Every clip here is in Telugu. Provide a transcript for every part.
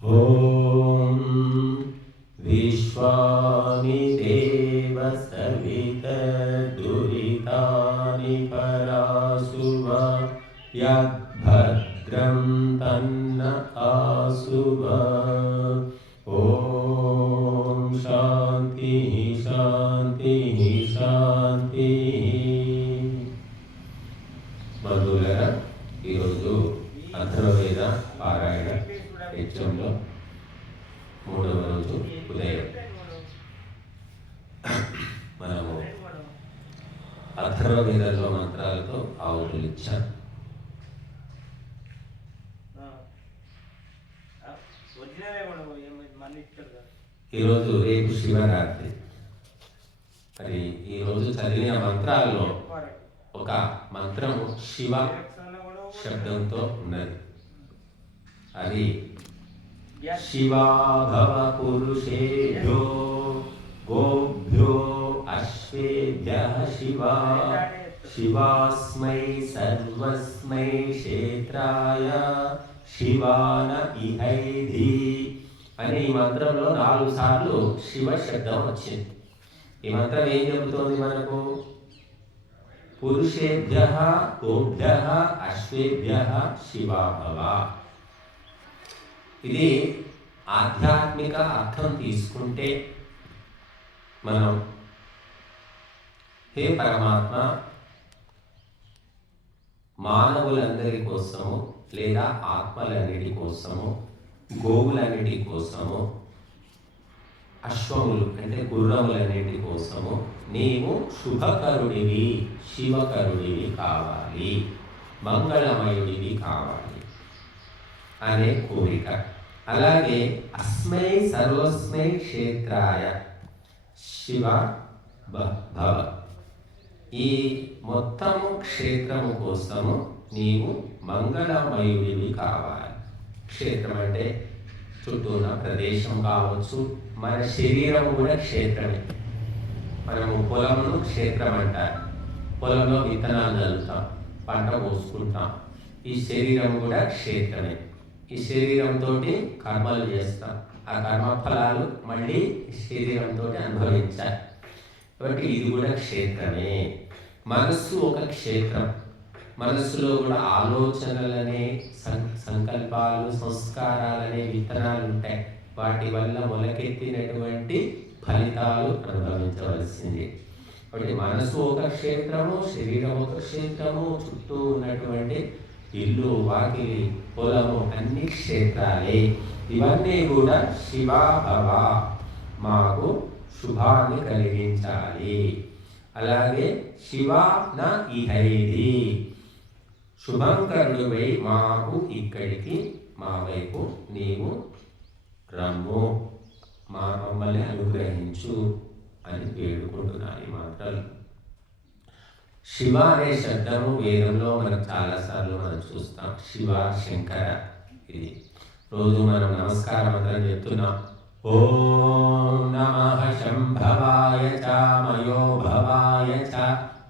ॐ विश्वानि देव सवितर्दुरितानि परासुव यद्भद्रं तन्न आसुव। ॐ शान्तिः शान्तिः शान्तिः। బంధువులారా, ఈరోజు అథర్వవేద పారాయణ యజ్ఞంలో 3వ రోజు ఉదయం మనము అథర్వవేదంలో మంత్రాలతో ఆవుతులు ఇచ్చాం. ఈరోజు రేపు శివరాత్రి. మరి ఈరోజు చదివిన మంత్రాల్లో ఒక మంత్రము శివ శబ్దంతో ఉన్నది. అది శివాభవ పురుషేభ్యో గోభ్యో అశ్వేభ్యః శివా శివాస్మై సర్వస్మై క్షేత్రాయ శివాన ఇహైధి అనే ఈ మంత్రంలో 4 సార్లు శివ శబ్దం వచ్చింది. ఈ మంత్రం ఏం చెబుతోంది మనకు? పురుషేభ్యః గోభ్యః అశ్వేభ్యః శివాభవ. ఇది ఆధ్యాత్మిక అర్థం తీసుకుంటే మనం హే పరమాత్మ, మానవులందరి కోసము లేదా ఆత్మలన్నిటి కోసము, గోవులన్నిటి కోసము, అశ్వములు అంటే గుర్రములన్నిటి కోసము నీవు శుభకరుడివి, శివకరుడివి కావాలి, మంగళమయుడివి కావాలి అనే కోరిక. అలాగే అస్మై సర్వస్మై క్షేత్రాయ శివ భవ, ఈ మొత్తము క్షేత్రము కోసము నీవు మంగళమయుడివి కావాలి. క్షేత్రం అంటే చుట్టూ ఉన్న ప్రదేశం కావచ్చు, మన శరీరం కూడా క్షేత్రమే. మనము పొలమును క్షేత్రం అంటారు. పొలంలో విత్తనాలు చల్లుతాం, పంట పోసుకుంటాం. ఈ శరీరం కూడా క్షేత్రమే. ఈ శరీరంతో కర్మలు చేస్తాం. ఆ కర్మఫలాలు మళ్ళీ శరీరంతో అనుభవించాలి. కాబట్టి ఇది కూడా క్షేత్రమే. మనస్సు ఒక క్షేత్రం. మనస్సులో కూడా ఆలోచనలనే, సంకల్పాలు, సంస్కారాలనే విత్తనాలు ఉంటాయి. వాటి వల్ల మొలకెత్తినటువంటి ఫలితాలు అనుభవించవలసింది. కాబట్టి మనసు ఒక క్షేత్రము, శరీరం ఒక క్షేత్రము, చుట్టూ ఉన్నటువంటి ఇల్లు, వాకిలి, పొలము అన్ని క్షేత్రాలే. ఇవన్నీ కూడా శివాభవ, మాకు శుభాన్ని కలిగించాలి. అలాగే శివ న ఇహైది, శుభంకరుడివై మాకు ఇక్కడికి, మా వైపు నీవు రమ్ము, మమ్మల్ని అనుగ్రహించు అని వేడుకుంటున్నాను. ఈ మాత్రాలు శివ అనే శబ్దము వేదంలో మనకు చాలాసార్లు మనం చూస్తాం. శివ, శంకర. ఇది రోజు మనం నమస్కార మంత్రం చెప్తున్నాం. ఓం నమః శంభవాయ చ మయో భవాయ చ,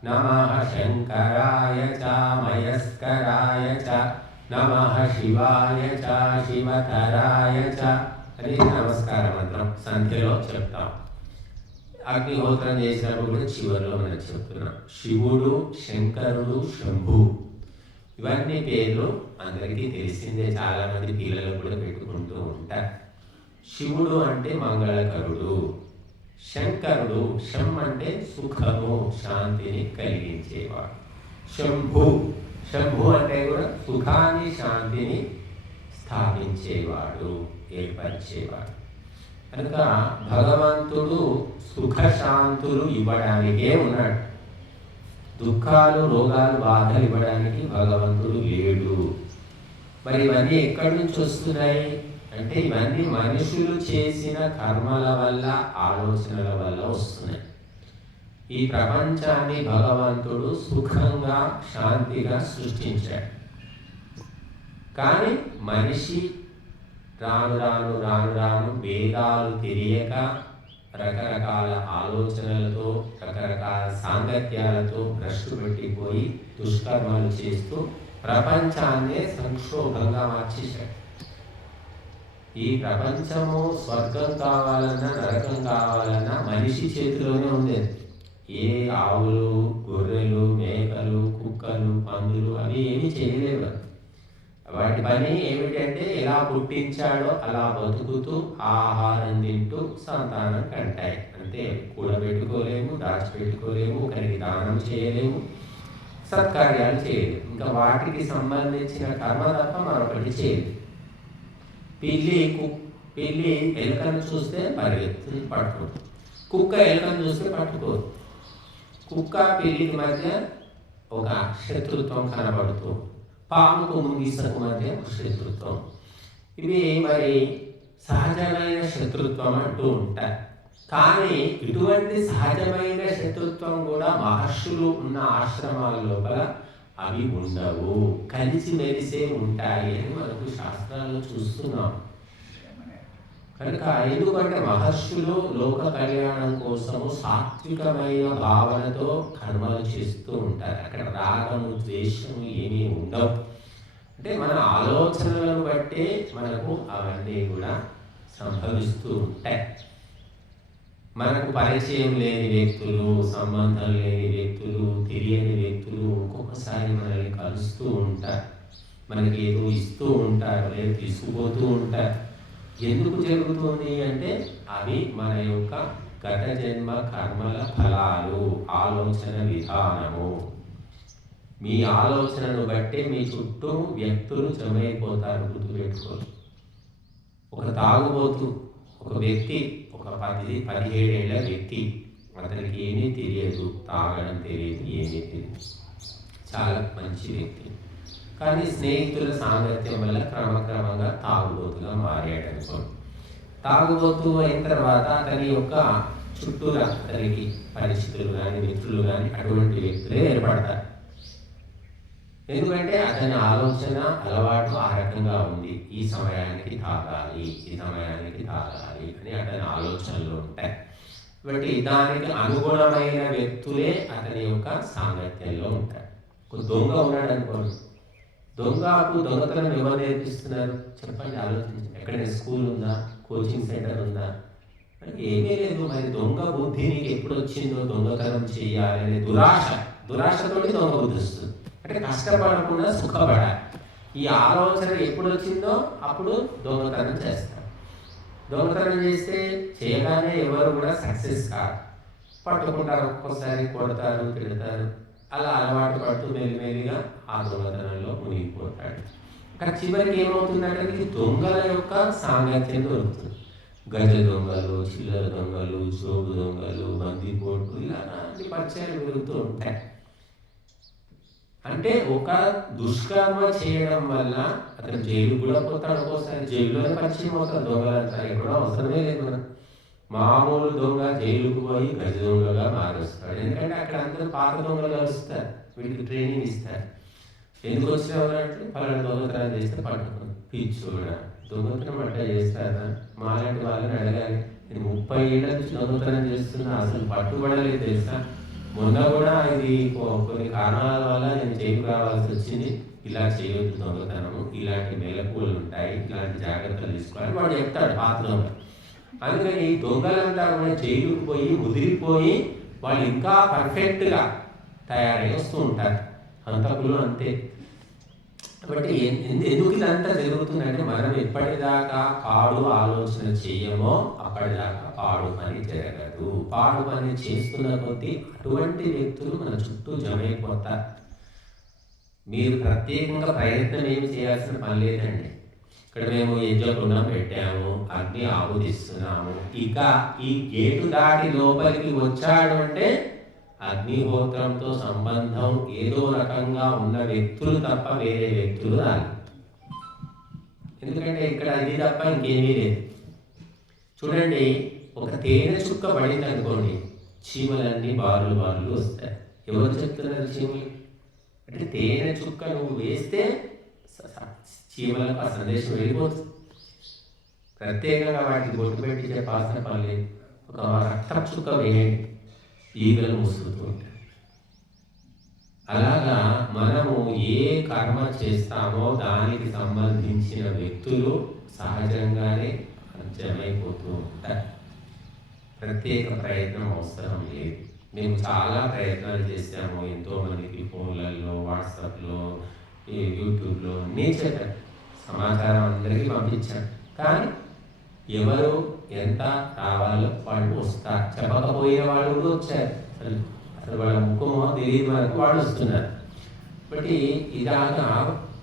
నమః శంకరాయ చ మయస్కరాయ చ, నమః శివాయ చ శివతరాయ చ అని నమస్కార మంత్రం సంఖ్యలో చెప్తాం. అగ్నిహోత్రం చేసినప్పుడు కూడా చివరిలో మనం చెప్తున్నాం. శివుడు, శంకరుడు, శంభు, ఇవన్నీ పేర్లు అందరికీ తెలిసిందే. చాలామంది పిల్లలు కూడా పెట్టుకుంటూ ఉంటారు. శివుడు అంటే మంగళకరుడు, శంకరుడు, శం అంటే సుఖము, శాంతిని కలిగించేవాడు. శంభు అంటే కూడా సుఖాన్ని, శాంతిని స్థాపించేవాడు, ఏర్పరిచేవాడు. కనుక భగవంతుడు సుఖశాంతులు ఇవ్వడానికే ఉన్నాడు. దుఃఖాలు, రోగాలు, బాధలు ఇవ్వడానికి భగవంతుడు లేడు. మరి ఇవన్నీ ఎక్కడి నుంచి వస్తున్నాయి అంటే ఇవన్నీ మనుషులు చేసిన కర్మల వల్ల, ఆలోచనల వల్ల వస్తున్నాయి. ఈ ప్రపంచాన్ని భగవంతుడు సుఖంగా, శాంతిగా సృష్టించాడు. కానీ మనిషి రాను రాను రాను రాను వేదాలు తెలియక, రకరకాల ఆలోచనలతో, రకరకాల సాంగత్యాలతో భ్రష్టు పెట్టిపోయి దుష్కర్మలు చేస్తూ ప్రపంచాన్నే సంక్షోభంగా మార్చేశాడు. ఈ ప్రపంచము స్వర్గం కావాలన్నా నరకం కావాలన్నా మనిషి చేతిలోనే ఉండేది. ఏ ఆవులు, గొర్రెలు, మేకలు, కుక్కలు, పందులు అవి ఏమీ చేయలేవు. వాటి పని ఏమిటంటే ఎలా పుట్టించాడో అలా బతుకుతూ ఆహారం తింటూ సంతానం కంటాయి అంతే. కూడబెట్టుకోలేము, దాచిపెట్టుకోలేము, ఒకరికి దానం చేయలేము, సత్కార్యాలు చేయలేము. ఇంకా వాటికి సంబంధించిన కర్మ తప్ప మరొకటి చేయలేదు. పిల్లి ఎలుకను చూస్తే పరిగెత్తుని పట్టుకోదు, కుక్క ఎలుకను చూస్తే పట్టుకోదు. కుక్క పిల్లికి మధ్య ఒక శత్రుత్వం కనబడుతూ, పాముకు ముంగిసకు మధ్య ఒక శత్రుత్వం. ఇవి మరి సహజమైన శత్రుత్వం అంటూ ఉంటాయి. కానీ ఇటువంటి సహజమైన శత్రుత్వం కూడా మహర్షులు ఉన్న ఆశ్రమాల లోపల అవి ఉండవు, కలిసి మెలిసే ఉంటాయి అని మనకు శాస్త్రాల్లో చూస్తున్నాం. కనుక ఎందుకంటే మహర్షులు లోక కళ్యాణం కోసము సాత్వికమైన భావనతో కర్మలు చేస్తూ ఉంటారు. అక్కడ రాగము, ద్వేషము ఏమీ ఉండవు. అంటే మన ఆలోచనలను బట్టే మనకు అవన్నీ కూడా సంభవిస్తూ ఉంటాయి. మనకు పరిచయం లేని వ్యక్తులు, సంబంధం లేని వ్యక్తులు, తెలియని వ్యక్తులు ఒక్కొక్కసారి మనల్ని కలుస్తూ ఉంటారు, మనకి ఏదో ఇస్తూ ఉంటారు, లేదు తీసుకుపోతూ ఉంటారు. ఎందుకు జరుగుతుంది అంటే అవి మన యొక్క గత జన్మ కర్మల ఫలాలు, ఆలోచన విధానము. మీ ఆలోచనను బట్టే మీ చుట్టూ వ్యక్తులు జమైపోతారు. గుర్తుపెట్టుకోవాలి. ఒక తాగుబోతు, ఒక వ్యక్తి, ఒక 17 ఏళ్ల వ్యక్తి, అతనికి ఏమీ తెలియదు, తాగడం తెలియదు, ఏమీ తెలియదు, చాలా మంచి వ్యక్తి. కానీ స్నేహితుల సాంగత్యం వల్ల క్రమక్రమంగా తాగుబోతుగా మారాడు అనుకోండి. తాగుబోతు అయిన తర్వాత అతని యొక్క చుట్టూరా అతనికి పరిచితులు కానీ మిత్రులు కానీ అటువంటి వ్యక్తులే ఏర్పడతారు. ఎందుకంటే అతని ఆలోచన, అలవాటు ఆ రకంగా ఉంది. ఈ సమయానికి తాగాలి, ఈ సమయానికి తాగాలి అని అతని ఆలోచనలు ఉంటాయి. కాబట్టి దానికి అనుగుణమైన వ్యక్తులే అతని యొక్క సాంగత్యంలో ఉంటారు. ఒక దొంగ ఉన్నాడు అనుకోండి, దొంగకు దొంగతనం ఎవరు నేర్పిస్తున్నారు చెప్పండి, ఆలోచించండి. ఎక్కడైనా స్కూల్ ఉందా, కోచింగ్ సెంటర్ ఉందా? ఏమీ లేదు. మరి దొంగ బుద్ధి నీకు ఎప్పుడు వచ్చిందో దొంగతనం చేయాలనే దురాశతో దొంగ బుద్ధి వస్తుంది. అంటే కష్టపడకుండా సుఖపడాలి. ఈ ఆలోచన ఎప్పుడు వచ్చిందో అప్పుడు దొంగతనం చేస్తారు. దొంగతనం చేస్తే చేయగానే ఎవరు కూడా సక్సెస్ కాదు, పట్టుకుంటారు, ఒక్కొక్కసారి కొడతారు, తిడతారు. అలా అలవాటు పడుతూ మెల్లిమెల్లిగా ఆ దొంగతనంలో మునిగిపోతాడు. అక్కడ చివరికి ఏమవుతుందంటే ఈ దొంగల యొక్క సాంగత్యం దొరుకుతుంది. గజ దొంగలు, చిల్లర దొంగలు, జోగు దొంగలు, బందిపోట్లు, ఇలాంటి పరిచయాలు పెరుగుతూ ఉంటాయి. అంటే ఒక దుష్కర్మ చేయడం వల్ల అతను జైలు కూడా పోతాడు. ఒక్కోసారి జైల్లోనే పరిచయం అవుతాడు. దొంగలంతా ఎక్కడో అవసరమే లేదు. మనం మామూలు దొంగ జైలుకు పోయి గజ దొంగగా మారుస్తాడు. ఎందుకంటే అక్కడ అందరూ పాత దొంగలు వస్తారు, వీటికి ట్రైనింగ్ ఇస్తారు. ఎందుకు వచ్చినామంటే పలానా దొంగతనం చేస్తే పట్టుకుని పిచ్చోడా దొంగతనం అట్లా చేస్తారా? మాలాంటి వాళ్ళని అడగాలి. నేను 30 ఏళ్ళ నుంచి దొంగతనం చేస్తున్నా, అసలు పట్టుబడలేదు తెలుసా. మొన్న కూడా ఇది కొన్ని కారణాల వల్ల నేను జైలు రావాల్సి వచ్చింది. ఇలా చేయొద్దు దొంగతనము, ఇలాంటి మెలకువలు ఉంటాయి, ఇలాంటి జాగ్రత్తలు తీసుకోవాలి వాడు చెప్తాడు పాత దొంగ. అందుకని ఈ దొంగలంతా కూడా జైలుకు పోయి ముదిరిపోయి వాళ్ళు ఇంకా పర్ఫెక్ట్గా తయారై వస్తూ ఉంటారు. హంతకులు అంతే. కాబట్టి ఎందుకు ఇదంతా జరుగుతుందంటే మనం ఎప్పటిదాకా పాడు ఆలోచన చేయమో అప్పటిదాకా పాడు పని జరగదు. పాడు పని చేస్తున్న కొద్దీ అటువంటి వ్యక్తులు మన చుట్టూ జమైపోతారు. మీరు ప్రత్యేకంగా ప్రయత్నం ఏమి చేయాల్సిన పని లేదండి. ఇక్కడ మేము యజ్ఞకుండం పెట్టాము, అగ్ని ఆవుదిస్తున్నాము. ఇక ఈ గేటు దాటి లోపలికి వచ్చాడు అంటే అగ్నిహోత్రంతో సంబంధం ఏదో రకంగా ఉన్న వ్యక్తులు తప్ప వేరే వ్యక్తులు రాదు. ఎందుకంటే ఇక్కడ ఇది తప్ప ఇంకేమీ లేదు. చూడండి, ఒక తేనె చుక్క పడింది అనుకోండి, చీమలన్నీ బారులు వస్తాయి. ఎవరు చెప్తున్నారు చీమలు అంటే? తేనె చుక్క నువ్వు వేస్తే చీమలకు ఆ సందేశం వెళ్ళిపోతుంది. ప్రత్యేకంగా వాటికి బొట్టు పెట్టి చెప్పాల్సిన పని లేదు. ఒక రక్త చుక్క వేయండి, ఈగలు మూసుకుతూ ఉంటాయి. అలాగా మనము ఏ కర్మ చేస్తామో దానికి సంబంధించిన వ్యక్తులు సహజంగానే జమైపోతూ ఉంటారు. ప్రత్యేక ప్రయత్నం అవసరం లేదు. మేము చాలా ప్రయత్నాలు చేసాము. ఎంతోమందికి ఫోన్లలో, వాట్సాప్లో, యూట్యూబ్లో అన్నీ చెప్పాను, సమాచారం అందరికీ పంపించాను. కానీ ఎవరు ఎంత రావాలో వాళ్ళు వస్తారు. చెప్పకపోయే వాళ్ళు కూడా వచ్చారు. అసలు వాళ్ళ ముఖమో తెలియని వరకు వాళ్ళు వస్తున్నారు. కాబట్టి ఇలాగా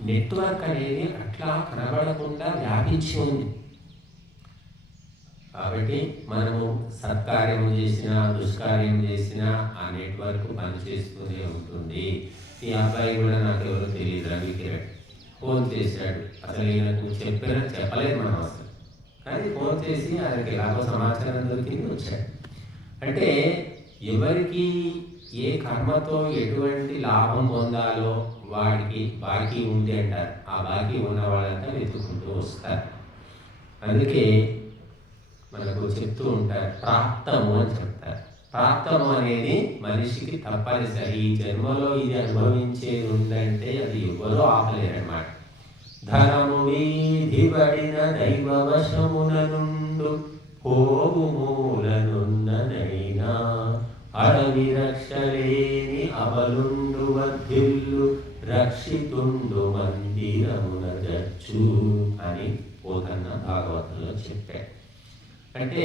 నెట్వర్క్ అనేది అట్లా కనబడకుండా వ్యాపించి ఉంది. కాబట్టి మనము సత్కార్యం చేసినా దుష్కార్యం చేసినా ఆ నెట్వర్క్ పనిచేస్తూనే ఉంటుంది. ఈ అబ్బాయి కూడా నాకు ఎవరో తెలియదు, రవికిరణ్ ఫోన్ చేశాడు. అసలు ఈయనకు చెప్పలేదు మనం అసలు, కానీ ఫోన్ చేసి ఆయనకి ఎలాగో సమాచారం దొరికింది, వచ్చాడు. అంటే ఎవరికి ఏ కర్మతో ఎటువంటి లాభం పొందాలో వాడికి బాకీ ఉంది అంటారు. ఆ బాకీ ఉన్న వాళ్ళంతా వెతుక్కుంటూ వస్తారు. అందుకే మనకు చెప్తూ ఉంటారు, ప్రాప్తము అని చెప్తారు. ప్రాప్తము అనేది మనిషికి తప్పనిసరి. ఈ జన్మలో ఇది అనుభవించేది ఉందంటే అది ఎవరూ ఆపలేరన్నమాట. ధనము వీధిబడిన దైవవశమున నుండు పోగు మూలనున్ననైనా అడవి రక్షలేని అవలుండు వర్ధిల్లు రక్షితుండు మందిరమున జచ్చు అని పోతన్న భాగవతంలో చెప్పాడు. అంటే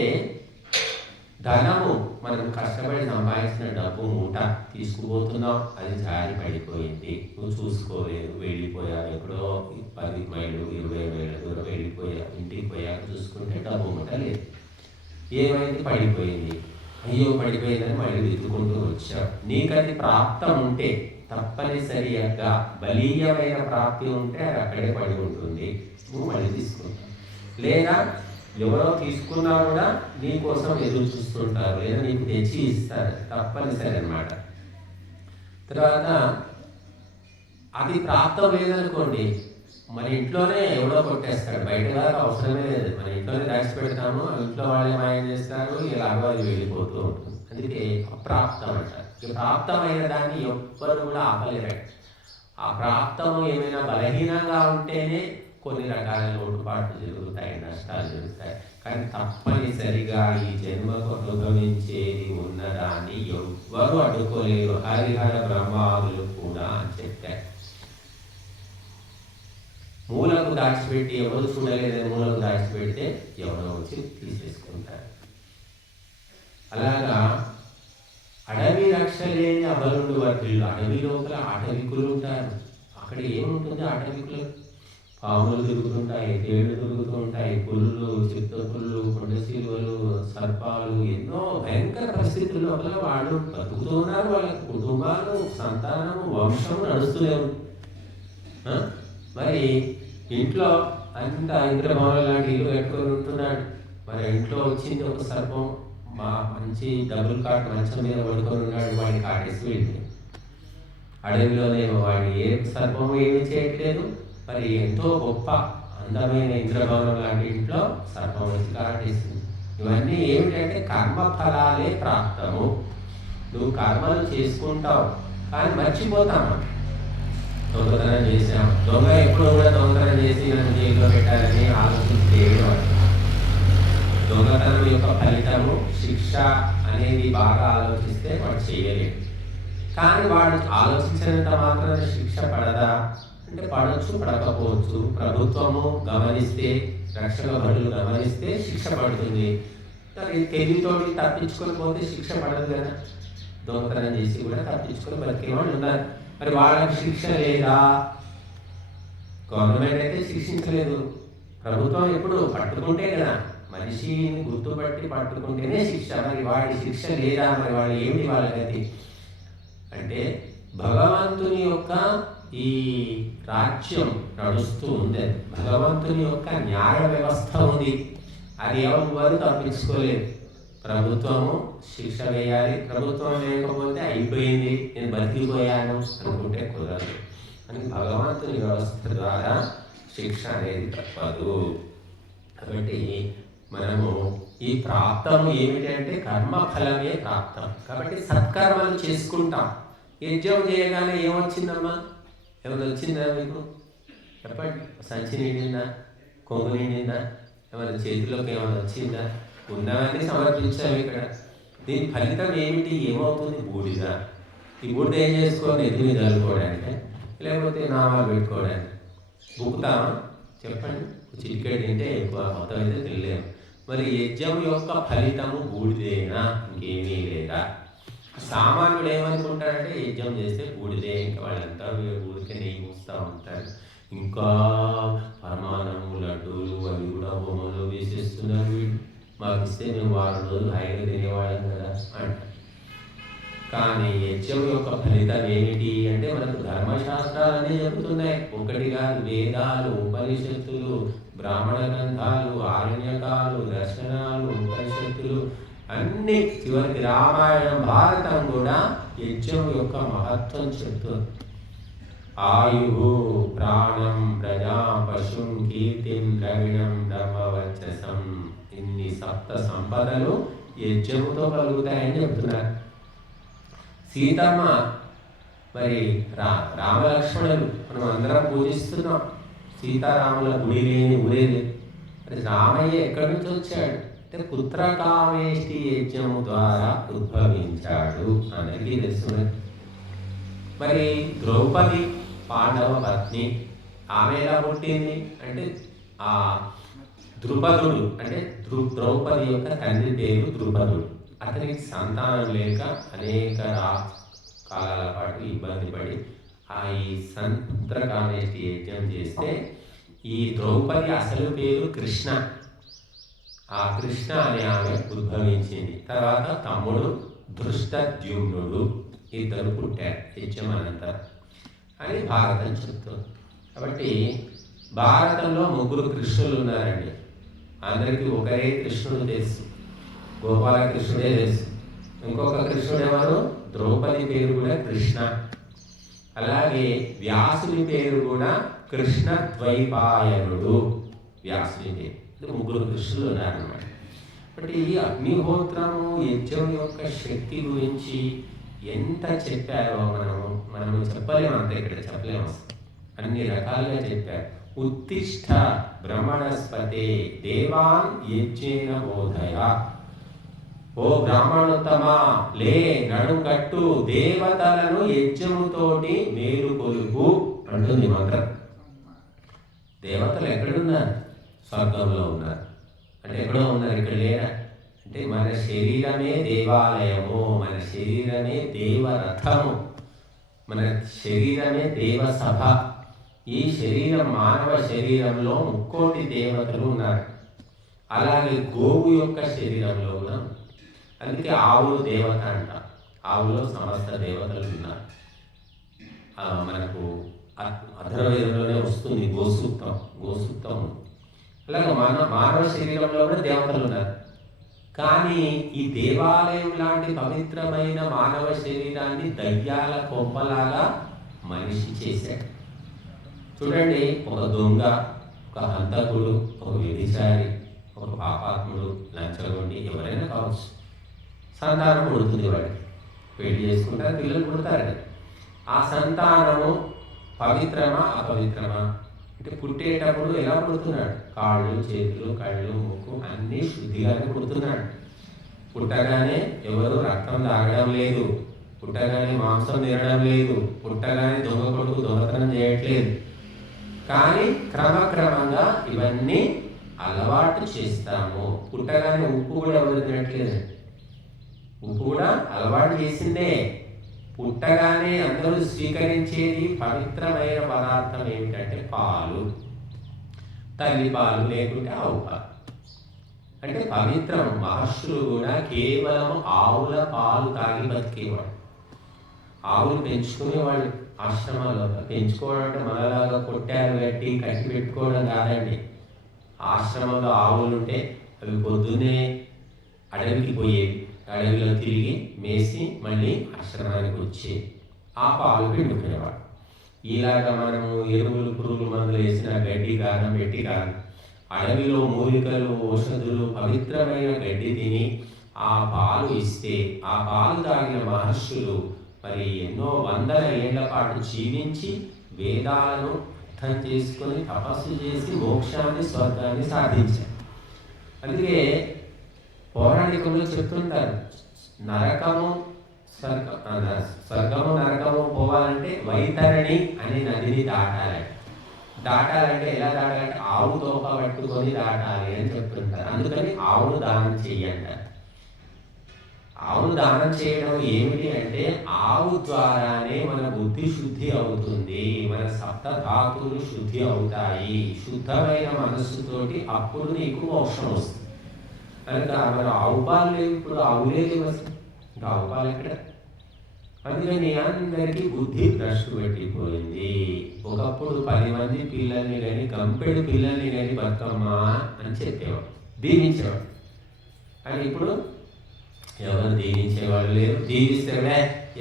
ధనము మనం కష్టపడి సంపాదించిన డబ్బు మూట తీసుకుపోతున్నాం, అది జారి పడిపోయింది, నువ్వు చూసుకోలేదు, వెళ్ళిపోయావు, ఎక్కడో 10 మైళ్ళు 20 మైళ్ళ దూరం వెళ్ళిపోయావు. ఇంటికి పోయాక చూసుకుంటే డబ్బు మూట లేదు. ఏమైంది? పడిపోయింది. అయ్యో పడిపోయిందని మళ్ళీ వెతుకుంటూ వచ్చావు. నీకది ప్రాప్తం ఉంటే, తప్పనిసరిగా బలీయమైన ప్రాప్తి ఉంటే అది అక్కడే పడి ఉంటుంది, నువ్వు మళ్ళీ తీసుకుంటావు. లేదా ఎవరో తీసుకున్నా కూడా నీ కోసం ఎదురు చూస్తుంటారు, లేదా నీకు తెచ్చి ఇస్తారు, తప్పనిసరి అన్నమాట. తర్వాత అది ప్రాప్తం లేదనుకోండి, మన ఇంట్లోనే ఎవడో కొట్టేస్తాడు, బయట దాకా అవసరమే లేదు, మన ఇంట్లోనే దాచి పెడతాము, ఇంట్లో వాళ్ళే మాయం చేస్తారు, ఇలాగో అది వెళ్ళిపోతూ ఉంటుంది. అందుకే అప్రాప్తం అంటారు. ఇక ప్రాప్తమైన దాన్ని ఎవ్వరు కూడా ఆపలేరండి. ఆ ప్రాప్తము ఏమైనా బలహీనంగా ఉంటేనే కొన్ని రకాల లోటుపాట్లు జరుగుతాయి, నష్టాలు జరుగుతాయి. కానీ తప్పనిసరిగా ఈ జన్మకు అనుభవించేది ఉన్నదాన్ని ఎవ్వరూ అడ్డుకోలేరు, హరిహర బ్రహ్మాదులు కూడా అని చెప్పారు. మూలకు దాచిపెట్టి ఎవరు చూడలేదని మూలకు దాచిపెడితే ఎవరో వచ్చి తీసేసుకుంటారు. అలాగా అడవి రక్ష లేని అబలుండు వర్తిల్లు. అడవి లోపల ఆటవికులు ఉంటారు. అక్కడ ఏముంటుంది? ఆటవికులు పాములు తిరుగుతుంటాయి, తేళ్లు తిరుగుతూ ఉంటాయి, పుల్లు, చిత్తపుల్లు, కొండశీలువలు, సర్పాలు, ఎన్నో భయంకర పరిస్థితుల లోపల వాళ్ళు బతుకుతూ ఉన్నారు. వాళ్ళ కుటుంబాలు, సంతానము, వంశం నడుస్తూనే ఉంది. మరి ఇంట్లో అంత ఇంద్రభవనం లాంటి ఇల్లు కట్టుకొని ఉంటున్నాడు. మరి ఇంట్లో వచ్చింది ఒక సర్పం, మంచి డబుల్ కాట్ మంచం మీద పడుకొని ఉన్నాడు, వాడిని కాటేసి వెళ్ళింది. అడవిలోనే వాడిని ఏ సర్పము ఏమీ చేయట్లేదు. మరి ఎంతో గొప్ప అందమైన ఇంద్రభవనం లాంటి ఇంట్లో సర్పం వచ్చి కాటేసింది. ఇవన్నీ ఏమిటంటే కర్మ ఫలాలే ప్రాప్తము. నువ్వు కర్మలు చేసుకుంటావు కానీ మర్చిపోతాము. దొంగతనం చేసాం, దొంగ ఎప్పుడో కూడా దొంగతనం చేసి నన్ను జైల్లో పెట్టాలని ఆలోచిస్తే దొంగతనం యొక్క ఫలితము శిక్ష అనేది బాగా ఆలోచిస్తే వాడు చేయలేడు. కానీ వాడు ఆలోచించినంత మాత్రం శిక్ష పడదా అంటే పడవచ్చు, పడకపోవచ్చు. ప్రభుత్వము గమనిస్తే, రక్షక భటులు గమనిస్తే శిక్ష పడుతుంది. తెలివితోటి తప్పించుకొని పోతే శిక్ష పడదు కదా. దొంగతనం చేసి కూడా తప్పించుకొని బతికేవాళ్ళు ఉన్నారు. మరి వాళ్ళకి శిక్ష లేదా? గవర్నమెంట్ అయితే శిక్షించలేదు, ప్రభుత్వం ఎప్పుడు పట్టుకుంటే కదా, మనిషిని గుర్తుపట్టి పట్టుకుంటేనే శిక్ష. మరి వాడి శిక్ష లేదా? మరి వాడు ఏమిటి వాళ్ళ గతి అంటే, భగవంతుని యొక్క ఈ రాజ్యం నడుస్తూ ఉంది, భగవంతుని యొక్క న్యాయ వ్యవస్థ ఉంది, అది ఎవరు తప్పించుకోలేదు. ప్రభుత్వము శిక్ష వేయాలి, ప్రభుత్వం లేకపోతే అయిపోయింది, నేను బతికిపోయాను అనుకుంటే కుదరదు అని భగవంతుని వ్యవస్థ ద్వారా శిక్ష అనేది తప్పదు. కాబట్టి మనము ఈ ప్రాప్తము ఏమిటంటే కర్మఫలమే ప్రాప్తం. కాబట్టి సత్కర్మలు చేసుకుంటాం, యజ్ఞం చేయగానే ఏమొచ్చిందమ్మా? ఏమైనా వచ్చిందా మీకు? చెప్పండి. సంచి నిండిందా? కొంగు నిండిందా? ఏమైనా చేతిలోకి ఏమైనా వచ్చిందా? ఉన్నవన్నీ సమర్పించాము ఇక్కడ. దీని ఫలితం ఏమిటి? ఏమవుతుంది? బూడిద. ఈ బూడిద ఏం చేసుకోవాలి? ఎదురు చల్లుకోవడానికి, లేకపోతే నామాలు పెట్టుకోవడానికి. బుక్కుతామా? చెప్పండి. చిటికెడు తింటే ఎక్కువ, మొత్తం అయితే తినలేము. మరి యజ్ఞం యొక్క ఫలితము బూడిదేనా? ఇంకేమీ లేదా? సామాన్యుడు ఏమనుకుంటాడంటే యజ్ఞం చేస్తే బూడిదే, ఇంకా వాళ్ళంతా ఊరికే నెయ్యి మూస్తూ ఉంటారు, ఇంకా పరమాన్నము లడ్డూలు అవి కూడా బొమ్మలు వేసేస్తున్నారు వీళ్ళు, మాకు ఇస్తే మేము వారం రోజులు హాయిగా తినేవాళ్ళం కదా అంటారు. కానీ యజ్ఞం యొక్క ఫలితం ఏమిటి అంటే మనకు ధర్మశాస్త్రాలన్నీ చెబుతున్నాయి. ఒకటిగా వేదాలు, ఉపనిషత్తులు, బ్రాహ్మణ గ్రంథాలు, ఆరణ్యకాలు, దర్శనాలు, ఉపనిషత్తులు అన్ని, చివరికి రామాయణం, భారతం కూడా యజ్ఞం యొక్క మహత్వం చెప్తుంది. ఆయు ప్రాణం ప్రజా పశుం కీర్తిం ద్రవిణం బ్రహ్మవర్చసం, ఇన్ని సప్త సంపదలు యజ్ఞముతో కలుగుతాయని చెప్తున్నారు. సీతమ్మ మరి రామలక్ష్మణులు మనం అందరం పూజిస్తున్నాం. సీతారాముల గుడి లేని ఊరేది. మరి రామయ్య ఎక్కడి నుంచి వచ్చాడు అంటే పుత్రకామేష్టి యజ్ఞము ద్వారా ఉద్భవించాడు అందరికీ తెలుసు. మరి ద్రౌపది పాండవ పత్ని, ఆమె ఎలా పుట్టింది అంటే ఆ ద్రుపదుడు అంటే ద్రౌపది యొక్క తండ్రి పేరు ద్రుపదుడు. అతనికి సంతానం లేక అనేక కాలాల పాటు ఇబ్బంది పడి ఈ పుత్రకామేష్టి యజ్ఞం చేస్తే ఈ ద్రౌపది అసలు పేరు కృష్ణ. ఆ కృష్ణ అనే ఆమె ఉద్భవించింది. తర్వాత తమ్ముడు ధృష్టద్యుమ్నుడు, ఇద్దరు పుట్టారు యజ్ఞం అనంతరం అని భారతం చెప్తుంది. కాబట్టి భారతంలో 3 కృష్ణులు ఉన్నారండి. అందరికీ ఒకరే కృష్ణుడు తెలుసు, గోపాలకృష్ణుడే తెలుసు. ఇంకొక కృష్ణుడు ఎవరు? ద్రౌపది పేరు కూడా కృష్ణ. అలాగే వ్యాసుని పేరు కూడా కృష్ణ ద్వైపాయనుడు, వ్యాసుని పేరు. 3 కృష్ణులు ఉన్నారన్నమాట. కాబట్టి ఈ అగ్నిహోత్రము యజ్ఞం యొక్క శక్తి గురించి ఎంత చెప్పారో మనము చెప్పలేము, అంతే ఇక్కడ చెప్పలేము. అన్ని రకాలుగా చెప్పారు. ఉత్తిష్ట బ్రహ్మణస్పతే దేవాన్ యజ్ఞేన బోధయ, ఓ బ్రాహ్మణోత్తమా లే, నడుకట్టు, దేవతలను యజ్ఞముతోటి మేలు కొలుపు అంటుంది మంత్రం. దేవతలు ఎక్కడున్నారు? స్వర్గంలో ఉన్నారు. అంటే ఎక్కడో ఉన్నారు, ఇక్కడ లేరా అంటే మన శరీరమే దేవాలయము, మన శరీరమే దేవరథము, మన శరీరమే దేవసభ. ఈ శరీరం, మానవ శరీరంలో 3 కోటి దేవతలు ఉన్నారు. అలాగే గోవు యొక్క శరీరంలో ఉన్నాం. అందుకే ఆవులు దేవత అంట. ఆవులో సమస్త దేవతలు ఉన్నారు. మనకు అధర్వేదంలోనే వస్తుంది గోసూక్తం. అలాగే మానవ శరీరంలో కూడా దేవతలు ఉన్నారు. కానీ ఈ దేవాలయం లాంటి పవిత్రమైన మానవ శరీరాన్ని దయ్యాల కొంపలాగా మనిషి చేశాడు. చూడండి, ఒక దొంగ, ఒక హంతకుడు, ఒక వ్యభిచారి, ఒక పాపాత్ముడు, లంచగొండి ఎవరైనా కావచ్చు, సంతానం పుడుతుంది వాడికి. పెళ్లి చేసుకుంటారు, పిల్లలు పుడతారు. ఆ సంతానము పవిత్రమా అపవిత్రమా అంటే పుట్టేటప్పుడు ఎలా పుడుతున్నాడు? కాళ్ళు, చేతులు, కళ్ళు, ముక్కు అన్నీ శుద్ధిగానే పుడుతున్నాడు. పుట్టగానే ఎవరు రక్తం తాగడం లేదు, పుట్టగానే మాంసం తినడం లేదు, పుట్టగానే దొంగ కొడుకు దొంగతనం చేయట్లేదు. కానీ క్రమక్రమంగా ఇవన్నీ అలవాటు చేస్తాము. పుట్టగానే ఉప్పు కూడా ఎవరు తినట్లేదు, ఉప్పు కూడా అలవాటు చేసిందే. పుట్టగానే అందరూ స్వీకరించేది పవిత్రమైన పదార్థం ఏమిటంటే పాలు, తల్లి పాలు లేకుంటే ఆవు పాలు. అంటే పవిత్రం. మహర్షులు కూడా కేవలం ఆవుల పాలు తాగి బతికేవాడు. ఆవులు పెంచుకునేవాళ్ళు ఆశ్రమాల్లో. పెంచుకోవడం అంటే మనలాగా కొట్టారు కట్టి పెట్టుకోవడం కాదండి. ఆశ్రమంలో ఆవులు ఉంటే అవి పొద్దున్నే అడవికి పోయేవి, అడవిలో తిరిగి మేసి మళ్ళీ ఆశ్రమానికి వచ్చి ఆ పాలు పిండుకునేవాడు. ఇలాగా మనము ఎరువులు, పురుగులు, మందులు వేసిన గడ్డి కారం పెట్టి కాదు, అడవిలో మూలికలు, ఔషధులు, పవిత్రమైన గడ్డి తిని ఆ పాలు ఇస్తే ఆ పాలు తాగిన మహర్షులు మరి ఎన్నో వందల ఏళ్ల పాటు జీవించి వేదాలను అర్థం చేసుకొని తపస్సు చేసి మోక్షాన్ని స్వర్గాన్ని సాధించారు. అందుకే పౌరాణికులు చెప్తుంటారు, నరకము స్వర్గము నరకము పోవాలంటే వైతరణి అనే నదిని దాటాలంటే ఎలా దాటాలంటే ఆవు తోక పట్టుకొని దాటాలి అని చెప్తుంటారు. అందుకని ఆవును దానం చెయ్యంటారు. ఆవును దానం చేయడం ఏమిటి అంటే ఆవు ద్వారానే మన బుద్ధి శుద్ధి అవుతుంది, మన సప్తధాతువులు శుద్ధి అవుతాయి. శుద్ధమైన మనస్సుతోటి అప్పుడు నీకు మోక్షం వస్తుంది. కనుక మన ఆవు పాలు లేవు, ఇప్పుడు ఆవులే లేవు అసలు, ఇంకా ఆవు పాలు ఎక్కడ? అందుకని అందరికీ బుద్ధి భ్రష్టు పెట్టిపోయింది. ఒకప్పుడు 10 మంది పిల్లల్ని కానీ గంపెడు పిల్లల్ని కానీ బతుకమ్మా అని చెప్పేవాడు, దీవించేవాడు. కానీ ఇప్పుడు ఎవరు దీవించేవాళ్ళు లేరు. దీవిస్తే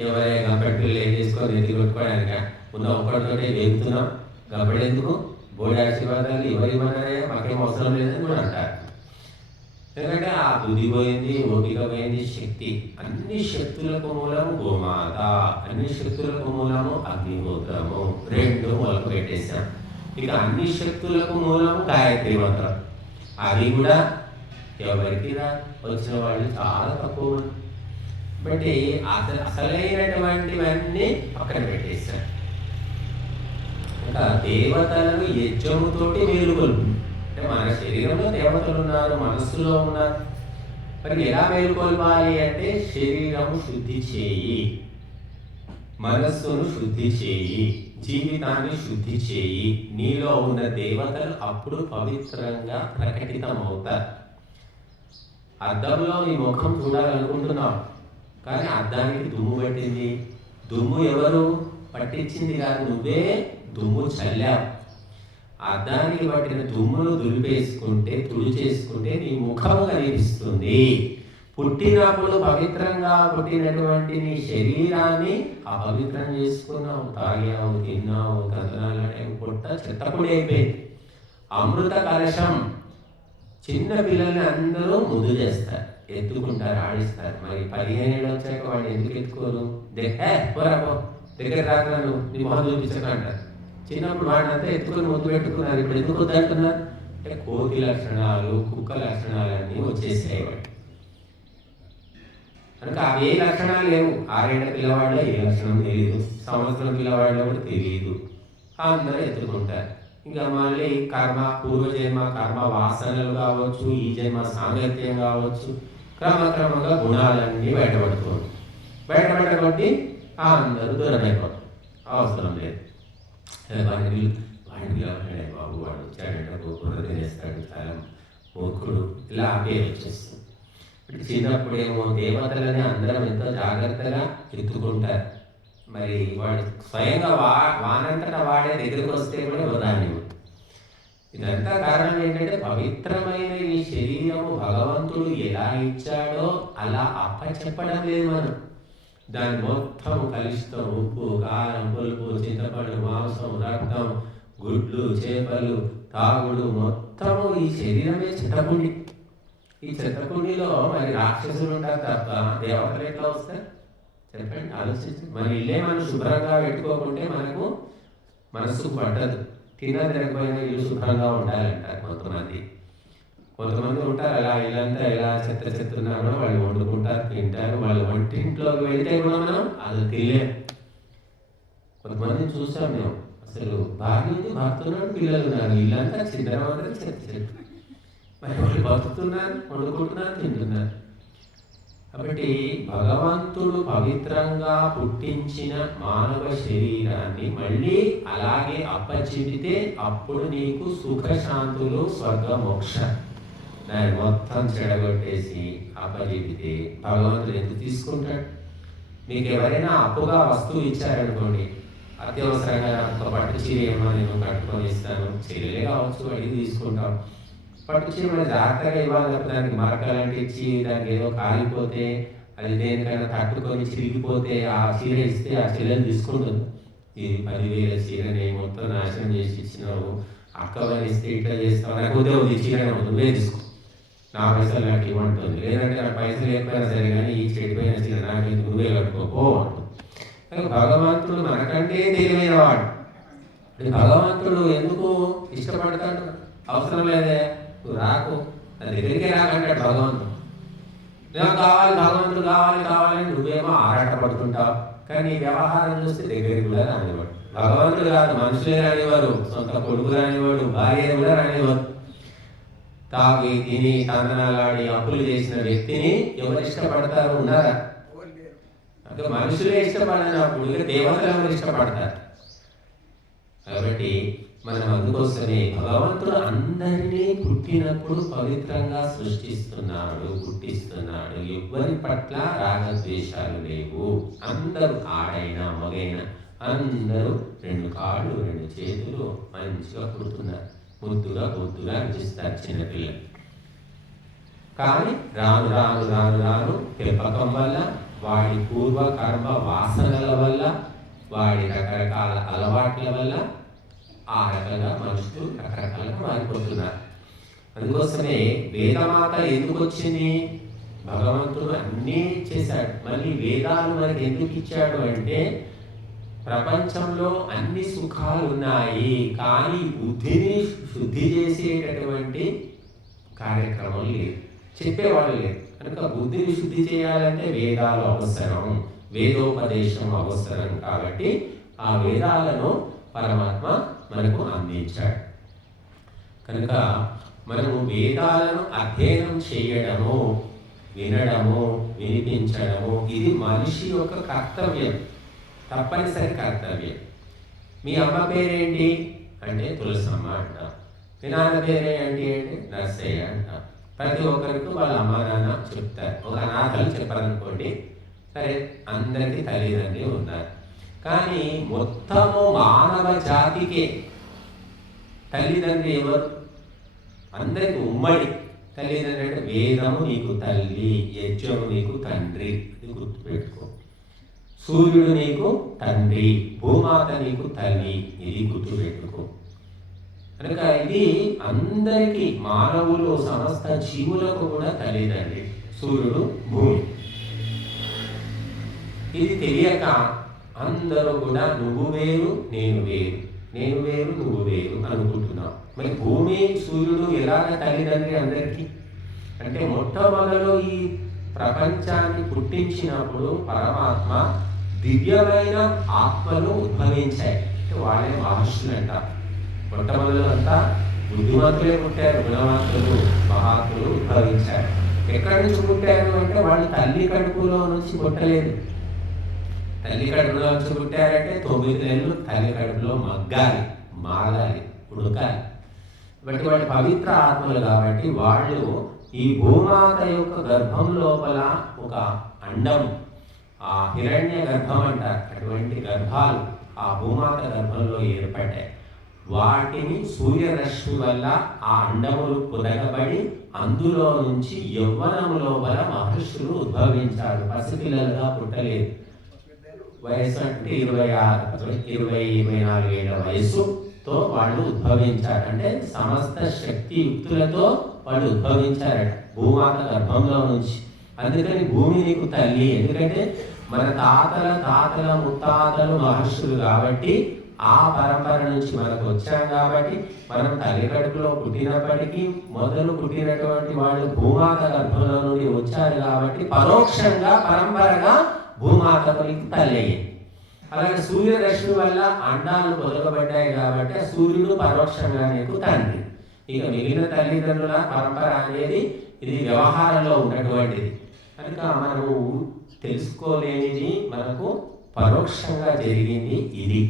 ఎవరే గంపెడు పిల్లలు ఏం చేసుకొని ఎత్తి కొట్టుకోవడానిక ఉన్న ఒక్కడితోటే వేగుతున్నాం, గంపెడు ఎందుకు, బోడి ఆశీర్వాదాలు ఎవరిమన్నారే మాకేం అవసరం లేదని కూడా అంటారు. ఎందుకంటే ఆ బుద్ధి పోయింది, ఓపిక పోయింది, శక్తి. అన్ని శక్తులకు మూలము గోమాత, అన్ని శక్తులకు మూలము అగ్నిహోత్రము, 2 మొలకు పెట్టేశాం. ఇక అన్ని శక్తులకు మూలము గాయత్రి మంత్రం. అది కూడా ఎవరికి వచ్చిన వాళ్ళు చాలా తక్కువ. బట్టి అసలైనటువంటివన్నీ పక్కన పెట్టేశారు. ఇంకా దేవతలను యజ్ఞముతోటి మేలుకొల్పు. అంటే మన శరీరంలో దేవతలు ఉన్నారు, మనస్సులో ఉన్నారు. మరి ఎలా మేలుకొల్పాలి అంటే శరీరము శుద్ధి చేయి, మనస్సును శుద్ధి చేయి, జీవితాన్ని శుద్ధి చేయి. నీలో ఉన్న దేవతలు అప్పుడు పవిత్రంగా ప్రకటితమవుతారు. అద్దంలో నీ ముఖం చూడాలనుకుంటున్నావు, కానీ అద్దానికి దుమ్ము పట్టింది. దుమ్ము ఎవరు పట్టించింది కాదు, నువ్వే దుమ్ము చల్లావు. అద్దానికి పట్టిన దుమ్మును తుడిచేసుకుంటే నీ ముఖము కనిపిస్తుంది. పుట్టినప్పుడు పవిత్రంగా పుట్టినటువంటి నీ శరీరాన్ని అపవిత్రం చేసుకున్నావు, తాగావు, తిన్నావు, కదనాలు పుట్ట చెత్తకుడి అయిపోయింది. అమృత కలశం చిన్న పిల్లల్ని అందరూ ముద్దు చేస్తారు, ఎత్తుకుంటారు, ఆడిస్తారు. మరి 15 ఏళ్ళు వచ్చాక వాడిని ఎందుకు ఎత్తుకోరు? దగ్గర రాకరాను నీ మొహం చూపించకంటారు. చిన్నప్పుడు వాడిని అంతా ఎత్తుకొని ముద్దు పెట్టుకున్నారు, ఇప్పుడు ఎందుకు వద్దంటున్నారు అంటే కోతి లక్షణాలు, కుక్క లక్షణాలు అన్నీ వచ్చేసాయి వాడు. కనుక అవి ఏ లక్షణాలు లేవు. 6 ఏళ్ల పిల్లవాడిలో ఏ లక్షణం తెలియదు, సంవత్సరం పిల్లవాడిలో కూడా తెలియదు, అందరూ ఎత్తుకుంటారు. ఇంకా మళ్ళీ కర్మ, పూర్వజన్మ కర్మ వాసనలు కావచ్చు, ఈ జన్మ సాంగత్యం కావచ్చు, క్రమక్రమంగా గుణాలన్నీ బయటపడబట్టి అందరూ దూరం అయిపోతారు. అవసరం లేదు. వాడిని పిలవడే బాబు, వాడు వచ్చాడంటే కూర తినేస్తాడు, చాలా మూర్ఖుడు, ఇలా పేరు వచ్చేస్తుంది. చిన్నప్పుడేమో దేవతలని అందరం ఎంతో జాగ్రత్తగా ఎత్తుకుంటారు. మరి వాడు స్వయంగా వానంతటా వాడే దగ్గరికి వస్తే కూడా వదాన్ని. ఇదంతా కారణం ఏంటంటే పవిత్రమైన ఈ శరీరము భగవంతుడు ఎలా ఇచ్చాడో అలా అప్పచెప్పడం లేదు మనం. దాని మొత్తం కలుషితం, ఉప్పు, కారం, పులుపు, చింతపండు, మాంసం, రక్తం, గుడ్లు, చేపలు, తాగుడు, మొత్తము ఈ శరీరమే చెత్తకుండి. ఈ చెత్తకుండిలో మరి రాక్షసులు ఉంటారు తప్ప దేవతలు ఎట్లా వస్తారు చెప్పండి, ఆలోచించి. మన ఇల్లే మనం శుభ్రంగా పెట్టుకోకుంటే మనకు మనస్సు పట్టదు. తిన్నా తినకపోయినా ఇల్లు శుభ్రంగా ఉండాలంటారు కొంతమంది ఉంటారు. అలా ఇల్లంతా ఎలా చెత్త ఉన్నారో వాళ్ళు వండుకుంటారు, తింటారు. వాళ్ళు వంటింట్లోకి వెళ్తే కూడా మనం అది తినలేం. కొంతమందిని చూసాం మేము, అసలు భార్య ఉంది, భర్తున్నాడు, పిల్లలు ఉన్నారు, ఇల్లంతా చిన్నమాత్రం చెత్త. మరి వాళ్ళు బతుకుతున్నారు, వండుకుంటున్నారు, తింటున్నారు. కాబట్టి భగవంతుడు పవిత్రంగా పుట్టించిన మానవ శరీరాన్ని మళ్ళీ అలాగే అప్పచెబితే అప్పుడు నీకు సుఖశాంతులు, స్వర్గమోక్ష. దాన్ని మొత్తం చెడగొట్టేసి అప్పచెబితే భగవంతుడు ఎందుకు తీసుకుంటాడు? మీకు ఎవరైనా అప్పుగా వస్తువు ఇచ్చారనుకోండి, అత్యవసరంగా ఒక పట్టు చీర ఏమో నేను కట్టుకొని ఇస్తాను, చీరలే కావచ్చు, అడిగి తీసుకుంటాం. పట్టు చీర మరి జాగ్రత్తగా ఇవ్వాలి తప్ప దానికి మరకలంటే ఇచ్చి దానికి ఏదో కాలిపోతే అది దేనికైనా తట్టుకొని చిరిగిపోతే ఆ చీర ఇస్తే ఆ చీరని తీసుకుంటుంది. ఇది 10,000 చీరని మొత్తం నాశనం చేసి ఇచ్చినావు, అక్కవని ఇస్తే ఇట్లా చేస్తావు, నాకు ఉద్యోగం చీర నువ్వే తీసుకో, నా పైసలు నాకు ఇవ్వంటుంది. లేదంటే నా పైసలు లేకపోయినా సరే కానీ ఈ చెడిపోయిన చీర నాకు నువ్వే కట్టుకోపో అంటుంది. భగవంతుడు మనకంటే తెలివైన వాడు. భగవంతుడు ఎందుకు ఇష్టపడతాడు? అవసరం లేదే, నువ్వు రాకు, నా దగ్గరికే రాకంటాడు భగవంతుడు. నాకు కావాలి, భగవంతుడు కావాలి కావాలని నువ్వేమో ఆరాటపడుతుంటావు. కానీ వ్యవహారం చూస్తే దగ్గరికి కూడా రానివాడు. భగవంతుడు కాదు, మనుషులే రానివారు, సొంత కొడుకు రానివాడు, భార్య కూడా రానివారు. తాగి తిని తందనాలాడి అప్పులు చేసిన వ్యక్తిని ఎవరు ఇష్టపడతారు? ఉన్నారా? మనుషులే ఇష్టపడినప్పుడు ఇక దేవతలు ఎవరు ఇష్టపడతారు? కాబట్టి మనం అందుకోసమే భగవంతుడు అందరినీ పుట్టినప్పుడు పవిత్రంగా సృష్టిస్తున్నాడు, పుట్టిస్తున్నాడు. ఎవ్వరి పట్ల రాగద్వేషాలు లేవు. అందరూ ఆడైనా మగైనా అందరూ 2 కాళ్ళు 2 చేతులు మంచిగా పుడుతున్నారు. ముద్దుగా బొద్దుగా అనిపిస్తారు చిన్నపిల్లలు. కానీ రాను రాను రాను రాను పెంపకం వల్ల, వాడి పూర్వ కర్మ వాసనల వల్ల, వాడి రకరకాల అలవాట్ల వల్ల ఆ రకంగా మనుషులు రకరకాలుగా మారిపోతున్నారు. అందుకోసమే వేదమాత ఎందుకు వచ్చింది? భగవంతుడు అన్నీ చేశాడు. మళ్ళీ వేదాలు మనకి ఎందుకు ఇచ్చాడు అంటే, ప్రపంచంలో అన్ని సుఖాలు ఉన్నాయి, కానీ బుద్ధిని శుద్ధి చేసేటటువంటి కార్యక్రమం లేదు, చెప్పేవాళ్ళు లేదు. కనుక బుద్ధిని శుద్ధి చేయాలంటే వేదాలు అవసరం, వేదోపదేశం అవసరం. కాబట్టి ఆ వేదాలను పరమాత్మ మనకు అందించాడు. కనుక మనము వేదాలను అధ్యయనం చేయడము, వినడము, వినిపించడము ఇది మనిషి యొక్క కర్తవ్యం, తప్పనిసరి కర్తవ్యం. మీ అమ్మ పేరేంటి అంటే తులసమ్మ అంటాం. మీ నాన్న పేరేంటి అంటే నర్సయ్య అంటాం. ప్రతి ఒక్కరికి వాళ్ళ అమ్మ నాన్న చెప్తారు. ఒక అనాథలు చెప్పారనుకోండి, సరే అందరికీ తల్లిదండ్రులు ఉన్నారు. కానీ మొత్తము మానవ జాతికే తల్లిదండ్రి ఎవరు? అందరికి ఉమ్మడి తల్లిదండ్రి. అంటే వేదము నీకు తల్లి, యజ్ఞము నీకు తండ్రి, ఇది గుర్తుపెట్టుకో. సూర్యుడు నీకు తండ్రి, భూమాత నీకు తల్లి, ఇది గుర్తుపెట్టుకో. కనుక ఇది అందరికీ, మానవులు సమస్త జీవులకు కూడా తల్లిదండ్రి సూర్యుడు, భూమి. ఇది తెలియక అందరూ కూడా నువ్వు వేరు నేను వేరు, నేను వేరు నువ్వు వేరు అనుకుంటున్నావు. మరి భూమి సూర్యుడు ఎలాగ తల్లిదండ్రి అందరికీ అంటే, మొట్టమొదలు ఈ ప్రపంచాన్ని పుట్టించినప్పుడు పరమాత్మ దివ్యమైన ఆత్మలు ఉద్భవించాయి. అంటే వాళ్ళే మహర్షులు అంటారు. మొట్టమొదలు అంతా బుద్ధిమంతులే పుట్టారు, గుణవంతులు మహాత్ములు ఉద్భవించారు. ఎక్కడి నుంచి పుట్టారు అంటే, వాళ్ళు తల్లి కడుపులో నుంచి పుట్టలేదు. తల్లి కడుపులో నుంచి పుట్టారంటే 9 నెలలు తల్లి కడుపులో మగ్గాలి, మాగాలి, ఉడకాలి. బట్టి వాళ్ళు పవిత్ర ఆత్మలు కాబట్టి వాళ్ళు ఈ భూమాత యొక్క గర్భం లోపల ఒక అండం, ఆ హిరణ్య గర్భం అంటారు, అటువంటి గర్భాలు ఆ భూమాత గర్భంలో ఏర్పడ్డాయి. వాటిని సూర్యరశ్మి వల్ల ఆ అండములు కుదగబడి అందులో నుంచి యవ్వనం లోపల మహర్షులు ఉద్భవించారు. పసిపిల్లలుగా పుట్టలేదు. వయసు అంటే 20-24 ఏళ్ల వయసుతో వాళ్ళు ఉద్భవించారు. అంటే సమస్త శక్తియుక్తులతో వాళ్ళు ఉద్భవించారట భూమాత గర్భంలో నుంచి. అందుకని భూమి నీకు తల్లి. ఎందుకంటే మన తాతల ముత్తాతలు మహర్షులు కాబట్టి ఆ పరంపర నుంచి మనకు వచ్చాం. కాబట్టి మనం తల్లి కడుపులో పుట్టినప్పటికీ మొదలు పుట్టినటువంటి వాళ్ళు భూమాత గర్భంలో నుండి వచ్చారు. కాబట్టి పరోక్షంగా పరంపరగా భూమాతకు తల్లి అయ్యింది. అలాగే సూర్యరశ్మి వల్ల అండాలు పొదగబడ్డాయి కాబట్టి ఆ సూర్యుడు పరోక్షంగా నీకు తండ్రి. ఇక మిగిలిన తల్లిదండ్రుల పరంపర అనేది ఇది వ్యవహారంలో ఉన్నటువంటిది. కనుక మనము తెలుసుకోలేనిది మనకు పరోక్షంగా జరిగింది ఇది.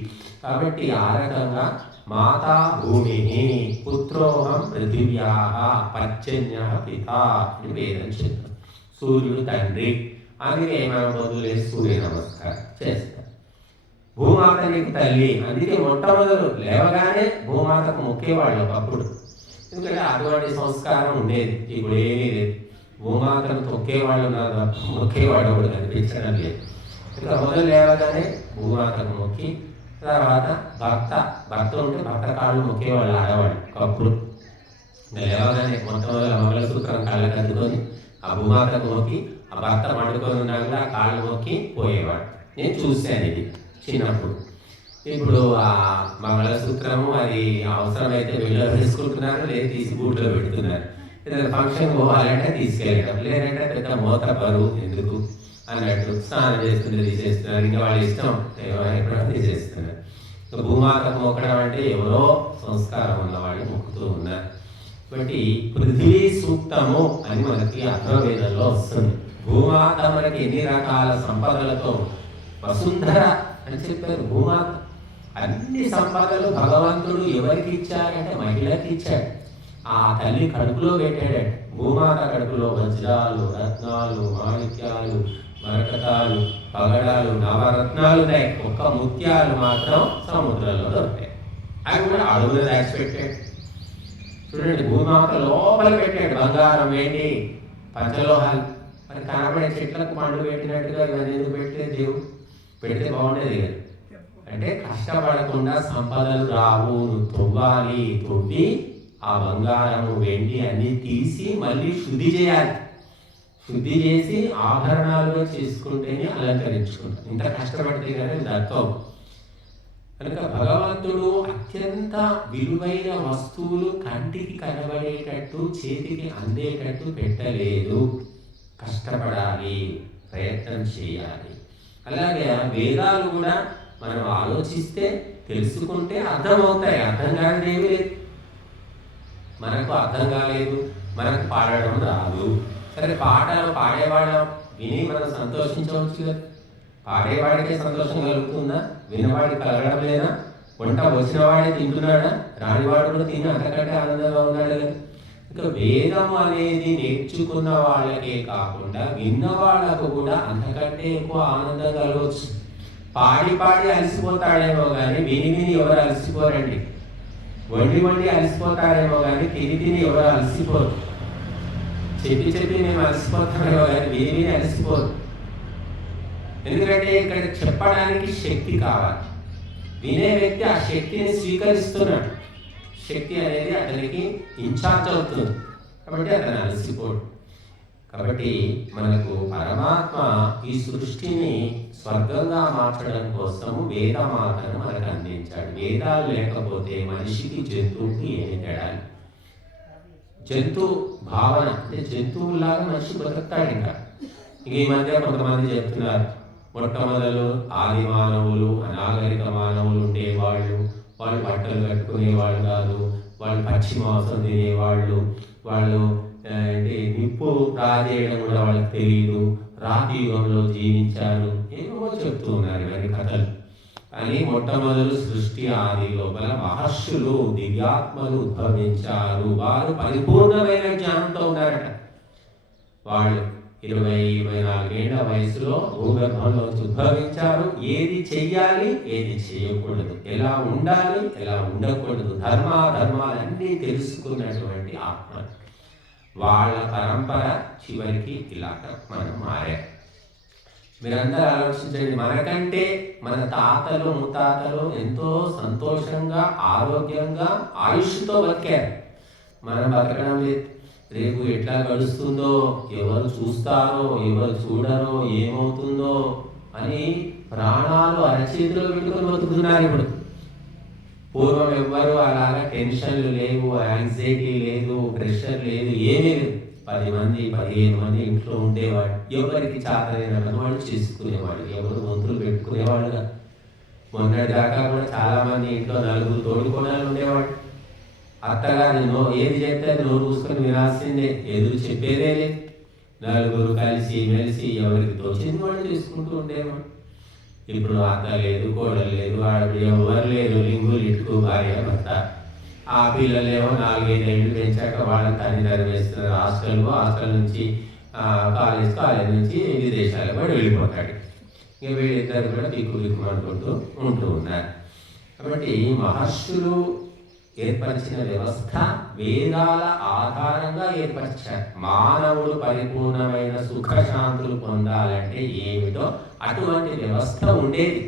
కాబట్టి ఆ రకంగా మాతా భూమిని పుత్రోహం పృథివ్యాః పర్జన్యః పితా అని వేదం చెప్తాం. సూర్యుడు తండ్రి. అందుకే మనం పొద్దులే సూర్య నమస్కారం చేస్తాం. భూమాత నీకు తల్లి. అందుకే మొట్టమొదలు లేవగానే భూమాతకు మొక్కేవాళ్ళు అప్పుడు. ఎందుకంటే అటువంటి సంస్కారం ఉండేది. ఇప్పుడు ఏమీ లేదు. భూమాతను తొక్కేవాళ్ళు ఉన్నారు, మొక్కేవాడు కూడా కనిపించడం లేదు. ఇంకా మొదలు లేవగానే భూమాతకు మొక్కి, తర్వాత భర్త ఉంటే భర్త కాళ్ళు మొక్కేవాళ్ళు ఆడవాళ్ళు ఒకప్పుడు. లేవగానే మొట్టమొదలు మంగళసూత్రం కాళ్ళకి అందుకొని ఆ భూమాతకు మొక్కి, ఆ భర్త పండుకొని ఉన్నా కూడా ఆ కాళ్ళు మొక్కి పోయేవాడు. నేను చూశాను ఇది చిన్నప్పుడు. ఇప్పుడు ఆ మంగళసూత్రము అది అవసరమైతే వెళ్ళి వేసుకుంటున్నారు, లేదు తీసి బూట్లో పెడుతున్నారు. ఏదైనా ఫంక్షన్ పోవాలంటే తీసుకెళ్ళడం, లేదంటే పెద్ద మోత బరువు ఎందుకు అన్నట్టు స్నానం చేస్తుంటే తీసేస్తున్నారు. ఇంకా వాళ్ళ ఇష్టం ఎప్పుడో తీసేస్తున్నారు. భూమాతకు మొక్కడం అంటే ఎవరో సంస్కారం ఉన్నవాళ్ళు మొక్కుతూ ఉన్నారు. కాబట్టి పృథ్వీ సూక్తము అని మనకి అథర్వవేదంలో వస్తుంది. భూమాత మనకి ఎన్ని రకాల సంపదలతో వసుంధర అని చెప్పారు. భూమాత అన్ని సంపదలు భగవంతుడు ఎవరికి ఇచ్చారంటే మహిళకి ఇచ్చాడు. ఆ తల్లి కడుపులో పెట్టాడు. భూమాత కడుపులో వజ్రాలు, రత్నాలు, మాణిక్యాలు, మరకతాలు, పగడాలు, నవరత్నాలు ఉన్నాయి. ఒక్క ముత్యాలు మాత్రం సముద్రంలో దొరుకుతాయి. అవి కూడా అడుగులు దాచిపెట్టాడు. చూడండి, భూమాత లోపల పెట్టాడు బంగారం, ఏంటి పంచలోహాలు. మరి కనబడే చెట్లకు పండు పెట్టినట్టుగా ఇవన్నీ ఎందుకు పెట్టే దేవుడు? పెడితే బాగుండేది కదా. అంటే కష్టపడకుండా సంపదలు రావు, నువ్వు తవ్వాలి, తవ్వి ఆ బంగారము వెండి అన్ని తీసి మళ్ళీ శుద్ధి చేయాలి. శుద్ధి చేసి ఆభరణాలుగా చేసుకుంటేనే అలంకరించుకుంటాం. ఇంత కష్టపడితే కానీ దక్కవు. కనుక భగవంతుడు అత్యంత విలువైన వస్తువులు కంటికి కనబడేటట్టు, చేతికి అందేటట్టు పెట్టలేదు. కష్టపడాలి, ప్రయత్నం చేయాలి. అలాగే వేదాలు కూడా మనం ఆలోచిస్తే, తెలుసుకుంటే అర్థమవుతాయి. అర్థం కానిది ఏమీ లేదు. మనకు అర్థం కాలేదు, మనకు పాడడం రాదు. సరే, పాటలు పాడేవాళ్ళం విని మనం సంతోషించవచ్చు కదా. పాడేవాడికే సంతోషం కలుగుతుందా? వినవాడికి కలగడం లేదా? వంట వచ్చిన వాడే తింటున్నాడా? రానివాడు కూడా తిని అంతకంటే ఆనందంగా ఉన్నాడు కదా. ఇక వేదం అనేది నేర్చుకున్న వాళ్ళకే కాకుండా విన్న వాళ్ళకు కూడా అంతకంటే ఎక్కువ ఆనందం కలగవచ్చు. పాడి పాడి అలసిపోతాడేమో కానీ విని విని ఎవరు అలసిపోరండి. వండి వండి అలసిపోతారేమో కానీ తిని తిని ఎవరు అలసిపోరు. చెప్పి చెప్పి మేము అలసిపోతామేమో కానీ విని విని అలసిపోరు. ఎందుకంటే ఇక్కడ చెప్పడానికి శక్తి కావాలి. వినే వ్యక్తి ఆ శక్తిని స్వీకరిస్తున్నాడు. శక్తి అనేది అతనికి ఇన్ఛార్జ్ అవుతుంది. కాబట్టి అతను అలసిపోడు. కాబట్టి మనకు పరమాత్మ ఈ సృష్టిని స్వర్గంగా మార్చడం కోసము వేదమాతను మనకు అందించాడు. వేదాలు లేకపోతే మనిషికి, జంతువుకి ఏమి తేడాలి? జంతు భావన అంటే జంతువులాగా మనిషి బతుకుతాడు. ఇంకా ఈ మధ్య కొంతమంది చెప్తున్నారు, మొట్టమొదలు ఆది మానవులు, అనాగరిక మానవులు ఉండేవాళ్ళు, వాళ్ళు బట్టలు కట్టుకునేవాళ్ళు కాదు, వాళ్ళు పచ్చి మాంసం తినేవాళ్ళు, వాళ్ళు నిప్పు రాజేయడం కూడా వాళ్ళకి తెలియదు, రాతి యుగంలో జీవించారు, ఏమో చెప్తూ ఉన్నారు ఇవన్నీ కథలు. కానీ మొట్టమొదలు సృష్టి ఆది లోపల మహర్షులు, దివ్యాత్మలు ఉద్భవించారు. వారు పరిపూర్ణమైన జ్ఞానంతో ఉన్నారట. వాళ్ళు 20-24 ఏళ్ల వయసులో భూగర్భంలో ఉద్భవించారు. ఏది చెయ్యాలి, ఏది చేయకూడదు, ఎలా ఉండాలి, ఎలా ఉండకూడదు, ధర్మాలన్నీ తెలుసుకున్నటువంటి ఆత్మ. వాళ్ళ పరంపర చివరికి ఇలాగ మనం మారారు. మీరందరూ ఆలోచించండి, మనకంటే మన తాతలు ముత్తాతలు ఎంతో సంతోషంగా, ఆరోగ్యంగా, ఆయుష్తో బతికారు. మనం బతకడం లేదు. రేపు ఎట్లా గడుస్తుందో, ఎవరు చూస్తారో, ఎవరు చూడరో, ఏమవుతుందో అని ప్రాణాలు అరచేతిలో పెట్టుకొని బతుకుతున్నారు ఇప్పుడు. పూర్వం ఎవ్వరు అలాగా టెన్షన్లు లేవు, యాంగ్జైటీ లేదు, ప్రెషర్ లేదు, ఏమీ లేదు. 10 మంది 15 మంది ఇంట్లో ఉండేవాడు. ఎవరికి చాతరైన వాళ్ళు చేసుకునేవాడు, ఎవరు వంతులు పెట్టుకునేవాడుగా. మొన్నటి దాకా కూడా చాలా మంది ఇంట్లో 4 తోడుకోణాలు ఉండేవాడు. అత్తగారు ఏది చెప్తే అది నోరు చూసుకొని వినాల్సిందే, ఎదురు చెప్పేదే లేదు. 4 కలిసి మెలిసి ఎవరికి తోచింది వాళ్ళు చేసుకుంటూ ఉండేవాడు. ఇప్పుడు అత్త లేదు, కోడలు లేదు, ఆడపిల్ల ఎవరు లేదు, లింగులు ఇటుకు భార్య భర్త. ఆ పిల్లలేమో 4-5 ఏళ్ళు పెంచాక వాళ్ళని తల్లిదండ్రులు వేస్తున్నారు హాస్టల్ నుంచి కాలేజ్ నుంచి విదేశాలకు కూడా వెళ్ళిపోతాడు. ఇక వీళ్ళిద్దరు కూడా దిక్కుమంటుంటూ ఉంటూ ఉన్నారు. కాబట్టి మహర్షులు ఏర్పరిచిన వ్యవస్థ వేదాల ఆధారంగా ఏర్పరిచారు. మానవుడు పరిపూర్ణమైన సుఖశాంతులు పొందాలంటే ఏమిటో అటువంటి వ్యవస్థ ఉండేది.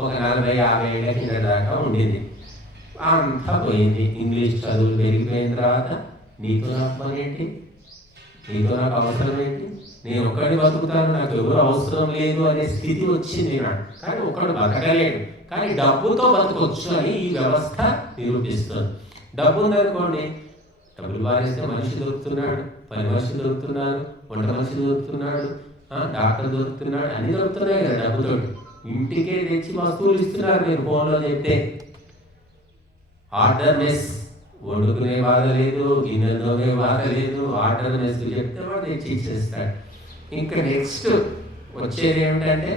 ఒక 40-50 ఏళ్ల కింద దాకా ఉండింది. అంతా పోయింది. ఇంగ్లీష్ చదువులు పెరిగిపోయిన తర్వాత నీతులాత్మనేంటి, నీతో నాకు అవసరం ఏంటి, నేను ఒక్కడిని బతుకుతాను, నాకు ఎవరు అవసరం లేదు అనే స్థితి వచ్చింది నాకు. కానీ ఒకడు బతకలేడు, కానీ డబ్బుతో బతకొచ్చు అని ఈ వ్యవస్థ నిరూపిస్తుంది. డబ్బు ఉందనుకోండి, డబ్బులు బారేస్తే మనిషి దొరుకుతున్నాడు, పని మనిషి దొరుకుతున్నాడు, వంట మనిషి దొరుకుతున్నాడు, డాక్టర్ దొరుకుతున్నాడు, అన్నీ దొరుకుతున్నాయి కదా డబ్బుతో. ఇంటికే తెచ్చి వస్తువులు ఇస్తున్నారు. మీరు ఫోన్లో చెప్తే ఆర్డర్ మెస్, వండుకునే బాధ లేదు, గిన్నెలు తోమే బాధ లేదు. ఆర్డర్ మెస్ చెప్తే వాడు తెచ్చి ఇచ్చేస్తాడు. ఇంకా నెక్స్ట్ వచ్చేది ఏమిటంటే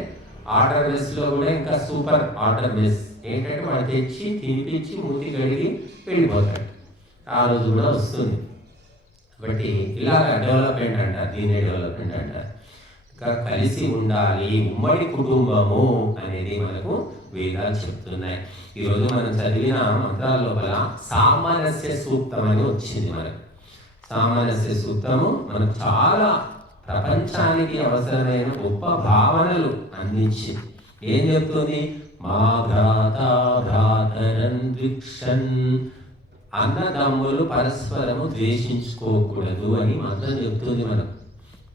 ఆర్డర్ మెస్లో కూడా ఇంకా సూపర్ ఆర్డర్ మెస్ ఏంటంటే వాడు తెచ్చి తినిపించి మూతి కడిగి వెళ్ళిపోతాడు. ఆ రోజు కూడా వస్తుంది. కాబట్టి ఇలాగ డెవలప్మెంట్ అంటారు, దీనే డెవలప్మెంట్ అంటారు. ఇంకా కలిసి ఉండాలి, ఉమ్మడి కుటుంబము అనేది మనకు వేదాలు చెప్తున్నాయి. ఈరోజు మనం చదివిన మంత్రాల లోపల సామరస్య సూక్తం అని వచ్చింది. మనకు సామరస్య సూక్తము మనకు చాలా ప్రపంచానికి అవసరమైన గొప్ప భావనలు అందించింది. ఏం చెప్తుంది? మా భ్రాత భ్రాతరన్ ద్విక్షన్, అన్నదమ్ములు పరస్పరము ద్వేషించుకోకూడదు అని మంత్రం చెప్తుంది మనకు.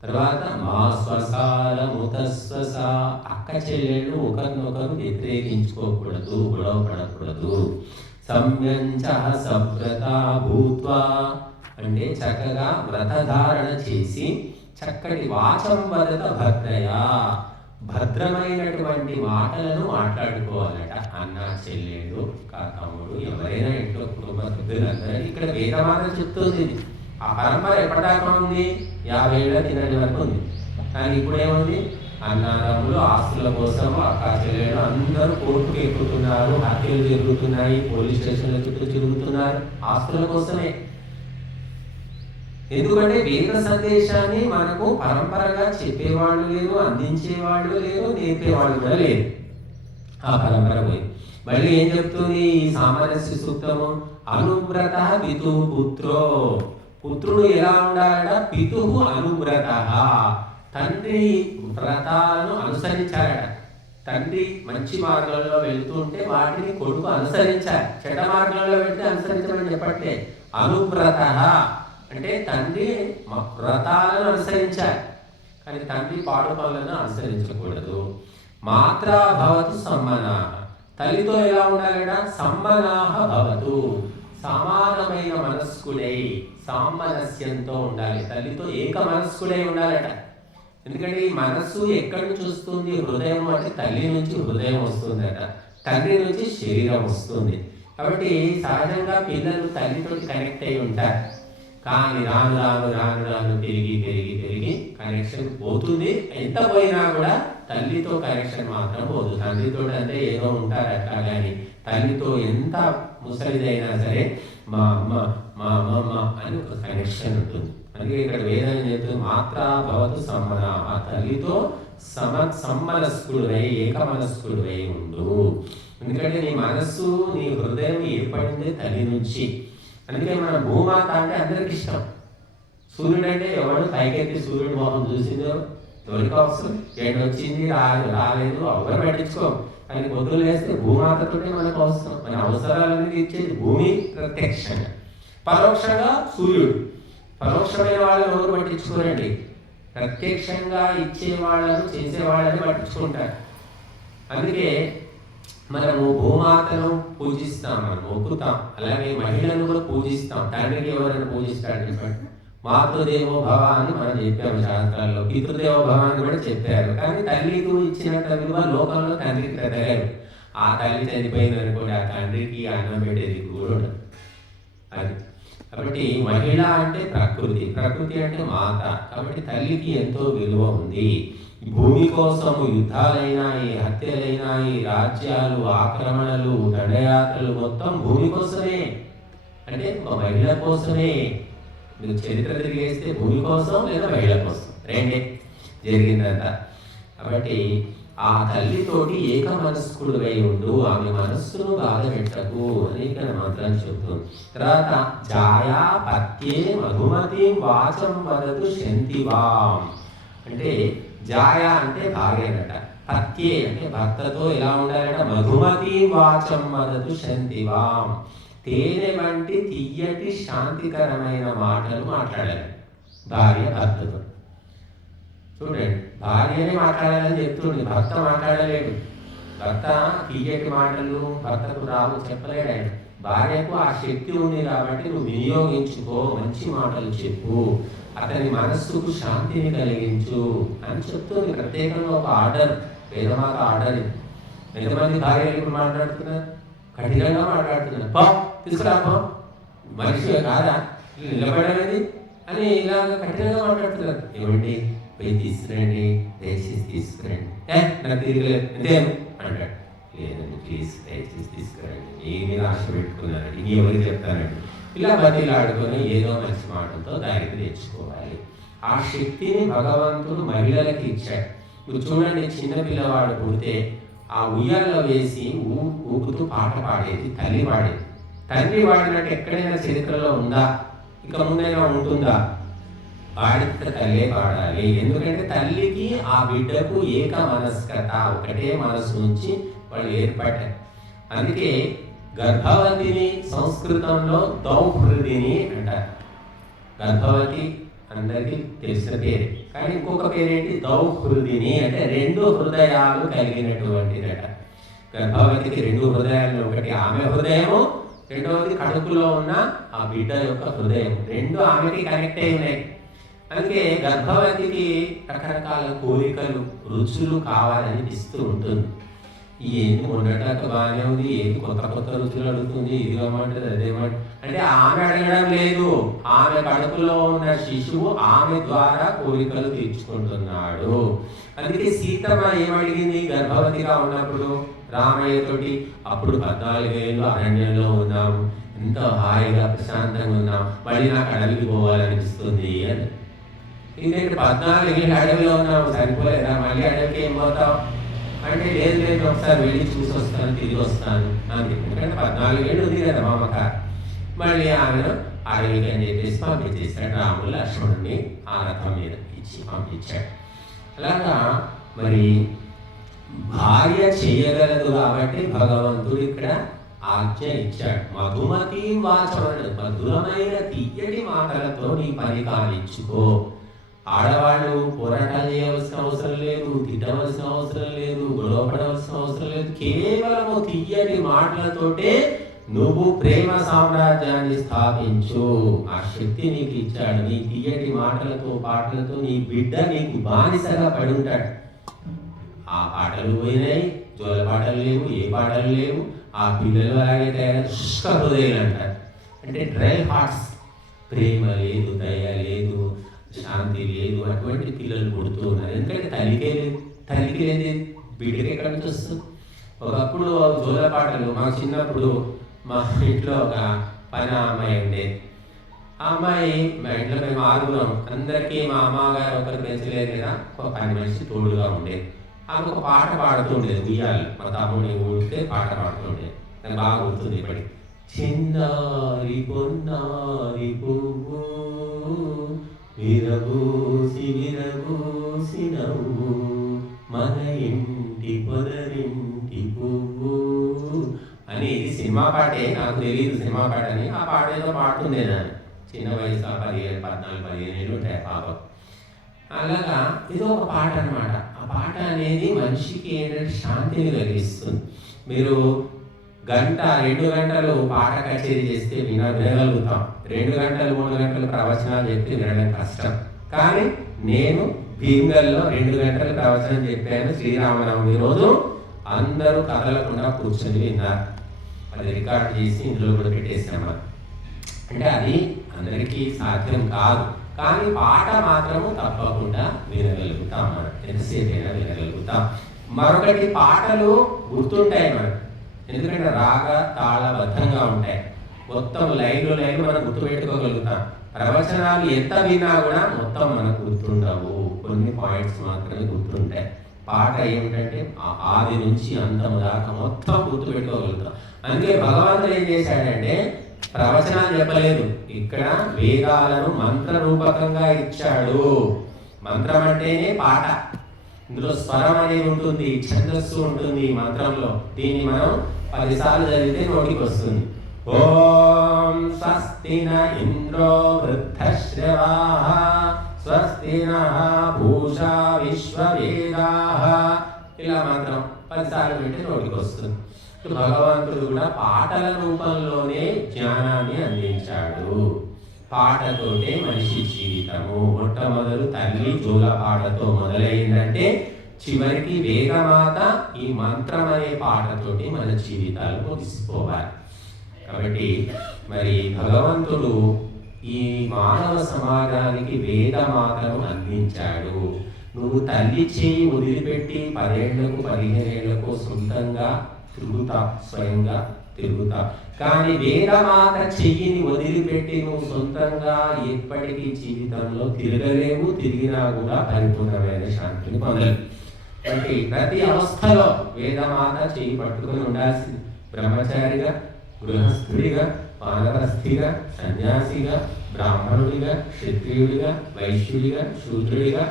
తర్వాత మా స్వసారముతస్వస, అక్క చెల్లెళ్ళు ఒకరినొకరు వ్యతిరేకించుకోకూడదు, గొడవ పడకూడదు. సమ్యంచ సవ్రత భూత్వా, అంటే చక్కగా వ్రతధారణ చేసి చక్కటి వాచం వదత భద్రయా, భద్రమైనటువంటి మాటలను మాట్లాడుకోవాలట. అన్న చెల్లెళ్ళు తమ్ముడు ఎవరైనా ఇంట్లో కుటుంబ సభ్యులందరూ. ఇక్కడ వేదమానం చెప్తుంది. ఆ పరంపర ఎప్పటిదాకా ఉంది? 50 ఏళ్ళ కిందటి వరకు ఉంది. కానీ ఇప్పుడేముంది? అన్నదమ్ములు ఆస్తుల కోసం అక్క చెల్లెళ్ళు అందరూ కోర్టుకు ఎక్కుతున్నారు, హత్యలు జరుగుతున్నాయి, పోలీస్ స్టేషన్ల చుట్టూ తిరుగుతున్నారు ఆస్తుల కోసమే. ఎందుకంటే వేద సందేశాన్ని మనకు పరంపరగా చెప్పేవాళ్ళు లేరు, అందించేవాళ్ళు లేరు, నేర్పేవాళ్ళు కూడా లేరు. ఆ పరంపర పోయి మళ్ళీ ఏం చెప్తుంది ఈ సామరస్య సూక్తము? అనువ్రత పితు పుత్రో, పుత్రుడు ఎలా ఉండాలట? పితు అనువ్రత, తండ్రి వ్రతాలను అనుసరించాలట. తండ్రి మంచి మార్గంలో వెళ్తుంటే వాటిని కొడుకు అనుసరించాలి. చెడ్డ మార్గంలో వెళ్తే అనుసరించమని చెప్పట్లే. అనువ్రత అంటే తండ్రి వ్రతాలను అనుసరించాలి, కానీ తండ్రి పాడు పనులను అనుసరించకూడదు. మాత్రా భవతు సమ్మనా, తల్లితో ఎలా ఉండాలట? సమ్మనాహ భవతు, సమానమైన మనస్కుడై సామరస్యంతో ఉండాలి. తల్లితో ఏక మనస్కుడై ఉండాలట. ఎందుకంటే ఈ మనస్సు ఎక్కడి నుంచి వస్తుంది? హృదయం అంటే తల్లి నుంచి హృదయం వస్తుందట, తండ్రి నుంచి శరీరం వస్తుంది. కాబట్టి సహజంగా పిల్లలు తల్లితో కనెక్ట్ అయి ఉంటారు. కానీ రాను రాను రాను రాను పెరిగి పెరిగి పెరిగి కనెక్షన్ పోతుంది. ఎంత పోయినా కూడా తల్లితో కనెక్షన్ మాత్రం పోదు. తండ్రితో అంటే ఏదో ఉంటారు అట్లా, కానీ తల్లితో ఎంత ముసలిదైనా సరే మా అమ్మ మా అమ్మమ్మ అని ఒక కనెక్షన్ ఉంటుంది. అందుకే ఇక్కడ వేదం చెప్తుంది మాత్రా భవతు సమ్మన, ఆ తల్లితో సమ్మనస్కుడువై ఏకమనస్కుడువై ఉండు. ఎందుకంటే నీ మనస్సు నీ హృదయం ఏర్పడింది తల్లి నుంచి. అందుకే మన భూమాత అంటే అందరికి ఇష్టం. సూర్యుడు అంటే ఎవరు పైకెత్తి సూర్యుడు మొహం చూసిందో ఎవరికి అవసరం? ఏడు వచ్చింది రాలేదు ఎవరు పట్టించుకో. కానీ పొద్దులు వేస్తే భూమాతతోనే మనకు అవసరం. మన అవసరాలన్నీ ఇచ్చేది భూమి ప్రత్యక్షంగా, పరోక్షంగా సూర్యుడు. పరోక్షమైన వాళ్ళని ఎవరు పట్టించుకోరండి, ప్రత్యక్షంగా ఇచ్చేవాళ్ళను చేసేవాళ్ళని పట్టించుకుంటారు. అందుకే మనము భూమాతను పూజిస్తాం, మనం మొక్కుతాం. అలాగే మహిళలను కూడా పూజిస్తాం. తండ్రికి ఎవరైనా పూజిస్తాడు చెప్పండి? మాతృదేవో భవ అని మనం చెప్పాము శాస్త్రాల్లో, పితృదేవో భవ అని కూడా చెప్పారు. కానీ తల్లికి ఇచ్చినంత విలువ లోకంలో తండ్రికి పెద్దగారు. ఆ తల్లి చనిపోయింది అనుకోండి, ఆ తండ్రికి అన్నం పెట్టేది కూడా ఉండదు. అది కాబట్టి మహిళ అంటే ప్రకృతి, ప్రకృతి అంటే మాత. కాబట్టి తల్లికి ఎంతో విలువ ఉంది. భూమి కోసము యుద్ధాలైనాయి, హత్యలైనాయి, రాజ్యాలు, ఆక్రమణలు, దండయాత్రలు మొత్తం భూమి కోసమే. అంటే ఒక మహిళ కోసమే. మీరు చరిత్ర తిరిగేస్తే భూమి కోసం లేదా మహిళ కోసం రెండే జరిగిందంట. కాబట్టి ఆ తల్లితోటి ఏక మనస్కుడువై ఉండు, ఆమె మనస్సును బాధ పెట్టకు అని ఇక్కడ మంత్రం చెబుతుంది. తర్వాత జాయా పత్యే మధుమతి వాచం వదతు శంతివాం, అంటే జాయ అంటే భార్యనట, పత్యే అంటే భర్తతో ఎలా ఉండాలట? మధుమతి వాచం వదతు శంతివాం, తేనె వంటి తీయటి శాంతికరమైన మాటలు మాట్లాడాలి. భార్య భర్తతో. చూడండి, భార్యనే మాట్లాడాలని చెప్తుంది, భర్త మాట్లాడలేడు. భర్త తీయటి మాటలు భర్తకు రావు, చెప్పలేడు ఆయన. భార్యకు ఆ శక్తి ఉంది కాబట్టి నువ్వు వినియోగించుకో, మంచి మాటలు చెప్పు, అతని మనస్సుకు శాంతిని కలిగించు అని చెప్తుంది. ప్రత్యేకంగా ఒక ఆర్డర్, వేదమాత ఆర్డర్. ఎంతమంది భార్యలు ఇప్పుడు మాట్లాడుతున్నారు, కఠినంగా మాట్లాడుతున్నారు. పో తీసుకురాపో, మనిషి కాదా నిలబడలేదు అని ఇలాగ కఠినంగా మాట్లాడుతున్నారు. ఏమండి పోయి తీసుకురండి, దయచేసి తీసుకురండి, నాకు తిరగలేదు అంతేను అంటాడు. లేదండి ప్లీజ్ దయచేసి తీసుకురండి, ఏమి ఆశ పెట్టుకున్నారండి, నీ ఎవరికి చెప్తానండి. ఇలా బతిలాడుకొని ఏదో మంచి మాటలతో దానికి తెచ్చుకోవాలి. ఆ శక్తిని భగవంతుడు మహిళలకి ఇచ్చాడు. ఇప్పుడు చూడండి, చిన్న పిల్లవాడు పుడితే ఆ ఉయ్యాల్లో వేసి ఊపుతూ పాట పాడేది తల్లి పాడేది. తండ్రి వాడినట్టు ఎక్కడైనా చరిత్రలో ఉందా, ఇక ముందైనా ఉంటుందా? పాడితే తల్లే పాడాలి. ఎందుకంటే తల్లికి ఆ బిడ్డకు ఏక మనస్కత, ఒకటే మనసు నుంచి వాళ్ళు ఏర్పడ్డారు. అందుకే గర్భవతిని సంస్కృతంలో దౌహృదిని అంటారు. గర్భవతి అందరికీ తెలిసిన పేరే, కానీ ఇంకొక పేరేంటి దౌహృదిని అంటే రెండు హృదయాలు కలిగినటువంటిదట. గర్భవతికి రెండు హృదయాలు, ఒకటి ఆమె హృదయము, రెండవది కడుపులో ఉన్న ఆ బిడ్డ యొక్క హృదయం. రెండు ఆమెకి కనెక్ట్ అయి ఉన్నాయి. అందుకే గర్భవతికి రకరకాల కోరికలు, రుచులు కావాలనిపిస్తూ ఉంటుంది. ఏంటి మొన్నటాక బాగానే ఉంది, ఏంటి కొత్త కొత్త రుచులు అడుగుతుంది, ఇది ఏమంటుంది అదేమంటుంది అంటే ఆమె అడగడం లేదు, ఆమె కడుపులో ఉన్న శిశువు ఆమె ద్వారా కోరికలు తీర్చుకుంటున్నాడు. అందుకే సీతమ్మ ఏమడిగింది గర్భవతిగా ఉన్నప్పుడు రామయ్యతోటి, అప్పుడు 14 ఏళ్ళు అరణ్యంలో ఉన్నాము, ఎంతో హాయిగా ప్రశాంతంగా ఉన్నాం, మళ్ళీ నాకు అడవికి పోవాలనిపిస్తుంది అని. ఇంకేంటి 14 ఏళ్ళు అడవిలో ఉన్నాము, సరిపోలేదా, మళ్ళీ అడవికి ఏం పోతావు అంటే లేదు లేదు ఒకసారి వెళ్ళి చూసి వస్తాను, తిరిగి వస్తాను అని. ఎందుకంటే 14 ఏళ్ళు ఉంది కదా మామక. మళ్ళీ ఆమెను అడవికి అని చెప్పేసి పంపించేశాడు. రాముడు లక్ష్మణుడిని ఆ రథం మీద ఇచ్చి పంపించాడు. అలాగా మరి భార్య చేయగలదు కాబట్టి భగవంతుడు ఇక్కడ ఆజ్ఞ ఇచ్చాడు. మధుమతి వాచమడు, మధురమైన తీయటి మాటలతో నీ పని కానిచ్చుకో. ఆడవాళ్ళు పోరాటాలు చేయవలసిన అవసరం లేదు, తిట్టవలసిన అవసరం లేదు, గొడవపడవలసిన అవసరం లేదు. కేవలము తీయటి మాటలతోటే నువ్వు ప్రేమ సామ్రాజ్యాన్ని స్థాపించు. ఆ శక్తి నీకు ఇచ్చాడు. నీ తీయటి మాటలతో పాటలతో నీ బిడ్డ నీకు బానిసగా పడి ఉంటాడు. ఆ పాటలు పోయినాయి, జోల పాటలు లేవు, ఏ పాటలు లేవు. ఆ పిల్లలు అలాగే తయారు శుష్క హృదయాలు అంటారు. అంటే డ్రై హార్ట్స్, ప్రేమ లేదు, దయ లేదు, శాంతి లేదు, అటువంటి పిల్లలు పుడుతూ ఉన్నారు. ఎందుకంటే తల్లికి లేదు, బిడ్డకి ఎక్కడి నుంచి వస్తుంది? ఒకప్పుడు జోల పాటలు, మా చిన్నప్పుడు మా ఇంట్లో ఒక పని అమ్మాయి ఉండేది. ఆ అమ్మాయి మా ఇంట్లో మేము 6 అందరికీ మా అమ్మగారు ఒకరు పెంచలేదు కదా, ఒక 10 మనిషి తోడుగా ఉండేది. ఆమె ఒక పాట పాడుతూ ఉండేది, ఉయ్యాలి మా తమ్ముడిని ఊడితే పాట పాడుతూ ఉండేది. నాకు బాగా గుర్తుంది ఇప్పటికి. చిన్నారి పొన్నారి పువ్వు విరబూసి విరబూసి నవ్వు, మన ఇంటి పొదరింటి పువ్వు అని. ఇది సినిమా పాటే, నాకు తెలియదు సినిమా పాట అని. ఆ పాట ఏదో పాడుతుంది నేను చిన్న వయసు, 14, 15 ఏళ్ళు ఉంటాయి పాపం. అలాగా ఏదో ఒక పాట అనమాట. ఆ పాట అనేది మనిషికి ఏంటంటే శాంతిని కలిగిస్తుంది. మీరు 1 2 గంటలు పాట కచేరీ చేస్తే వినగలుగుతాం. 2 గంటలు 3 గంటలు ప్రవచనాలు చెప్తే వినడం కష్టం. కానీ నేను భీమ్గల్లో 2 గంటలు ప్రవచనం చెప్పాను శ్రీరామనవమి రోజు. అందరూ కదలకుండా కూర్చొని విన్నారు. అది రికార్డ్ చేసి ఇందులో కూడా పెట్టేసాము. అంటే అది అందరికీ సాధ్యం కాదు, కానీ పాట మాత్రము తప్పకుండా వినగలుగుతాం. మనం ఎంతసేపైనా వినగలుగుతాం. మరొకటి, పాటలు గుర్తుంటాయి మనకు, ఎందుకంటే రాగ తాళబద్ధంగా ఉంటాయి. మొత్తం లైన్లు మనం గుర్తుపెట్టుకోగలుగుతాం. ప్రవచనాలు ఎంత విన్నా కూడా మొత్తం మనకు గుర్తుండవు, కొన్ని పాయింట్స్ మాత్రమే గుర్తుంటాయి. పాట ఏమిటంటే ఆది నుంచి అంతం దాకా మొత్తం గుర్తుపెట్టుకోగలుగుతాం. అందుకే భగవంతుడు ఏం చేశాడంటే ప్రవచనాలు చెప్పలేదు, ఇక్కడ వేదాలను మంత్ర రూపకంగా ఇచ్చాడు. మంత్రం అంటేనే పాట. ఇందులో స్వరం అనేది ఉంటుంది, ఛందస్సు ఉంటుంది మంత్రంలో. దీన్ని మనం 10 సార్లు చదివితే నోటికి వస్తుంది. ఓం స్వస్తి న ఇంద్రో వృద్ధశ్రవాః స్వస్తినః పూషా విశ్వవేదాః. ఇలా మంత్రం 10 సార్లు వింటే నోటికి వస్తుంది. భగవంతుడు కూడా పాటల రూపంలోనే జ్ఞానాన్ని అందించాడు. పాటతోటే మనిషి జీవితము. మొట్టమొదలు తల్లి జోల పాటతో మొదలైందంటే చివరికి వేదమాత ఈ మంత్రం అనే పాటతోటి మన జీవితాలు ముగిసిపోవాలి. కాబట్టి మరి భగవంతుడు ఈ మానవ సమాజానికి వేదమాతను అందించాడు. నువ్వు తల్లి చేయి వదిలిపెట్టి 10 ఏళ్లకు 15 ఏళ్లకు సొంతంగా తిరుగుతా, స్వయంగా తిరుగుతా. కానీ వేదమాత చెయ్యిని వదిలిపెట్టి నువ్వు సొంతంగా ఎప్పటికీ జీవితంలో తిరగలేవు. తిరిగినా కూడా పరిపూర్ణమైన శాంతిని పొందలేవు. అంటే ప్రతి అవస్థలో వేదమాత చెయ్యి పట్టుకుని ఉండాల్సింది. బ్రహ్మచారిగా, గృహస్థుడిగా, వానరస్థిగా, సన్యాసిగా, బ్రాహ్మణుడిగా, క్షత్రియుడిగా, వైశ్యుడిగా, శూద్రుడిగా,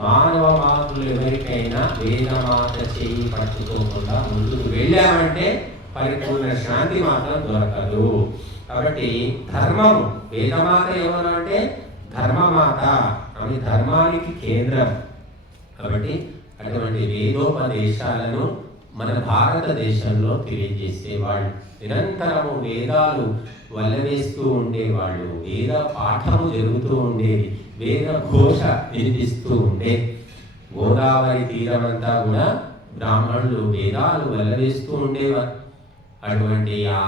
మానవ మాతృలు ఎవరికైనా వేదమాత చెయ్యి పట్టుకోకుండా ముందుకు వెళ్ళామంటే పరిపూర్ణ శాంతి మాత్రం దొరకదు. కాబట్టి ధర్మము, వేదమాత ఎవరు అంటే ధర్మమాత, ఆమె ధర్మానికి కేంద్రం. కాబట్టి అటువంటి వేదోపదేశాలను మన భారతదేశంలో తెలియజేసేవాళ్ళు, నిరంతరము వేదాలు వల్లవేస్తూ ఉండేవాళ్ళు, వేద పాఠము జరుగుతూ ఉండేది, వేద ఘోష వినిపిస్తూ ఉండే. గోదావరి తీరమంతా కూడా బ్రాహ్మణులు వేదాలు వల్లవేస్తూ ఉండేవారు. అటువంటి ఆ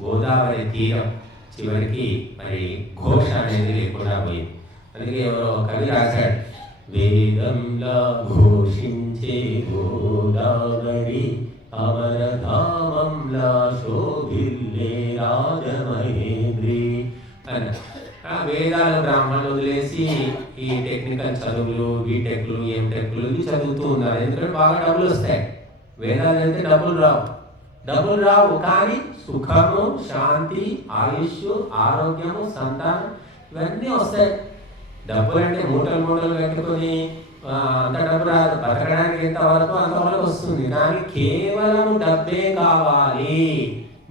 గోదావరి తీరం చివరికి మరి ఘోష అనేది లేకుండా పోయింది. అందుకే ఎవరో కవి రాశాడు, వేదంలా ఘోషించే గోదావరి అమరధామంలా శోభిల్లే రాజమహేంద్రి అన్న. ఆ వేదాలు బ్రాహ్మణులు వదిలేసి ఈ టెక్నికల్ చదువులు, బీటెక్లు, ఎంటెక్లు ఇవి చదువుతూ ఉన్నారు. ఎందుకంటే బాగా డబ్బులు వస్తాయి. వేదాలు అయితే డబ్బులు రావు, కానీ సుఖము, శాంతి, ఆయుష్, ఆరోగ్యము, సంతానం ఇవన్నీ వస్తాయి. డబ్బులు అంటే మూటలు పెట్టుకొని అంత డబ్బు రాదు. బతకడానికి ఎంతవరకు అంతవరకు వస్తుంది. కానీ కేవలం డబ్బే కావాలి,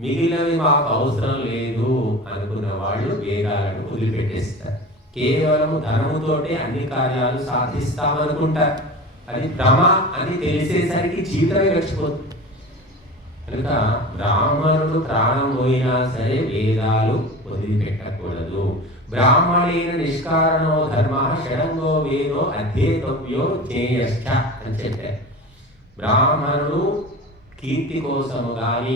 మిగిలినవి మాకు అవసరం లేదు అనుకున్న వాళ్ళు వేదాలను వదిలిపెట్టేస్తారు. కేవలం ధనముతోటే అన్ని కార్యాలు సాధిస్తామనుకుంటారు. అది భ్రమ అని తెలిసేసరికి జీవితమే గడిచిపోతుంది. కనుక బ్రాహ్మణుడు ప్రాణం పోయినా సరే వేదాలు వదిలిపెట్టకూడదు. బ్రాహ్మణేన నిష్కారణో ధర్మ షడంగో వేదో అధ్యేతవ్యో జ్ఞేయశ్చ అని చెప్పారు. బ్రాహ్మణుడు కీర్తి కోసము కానీ,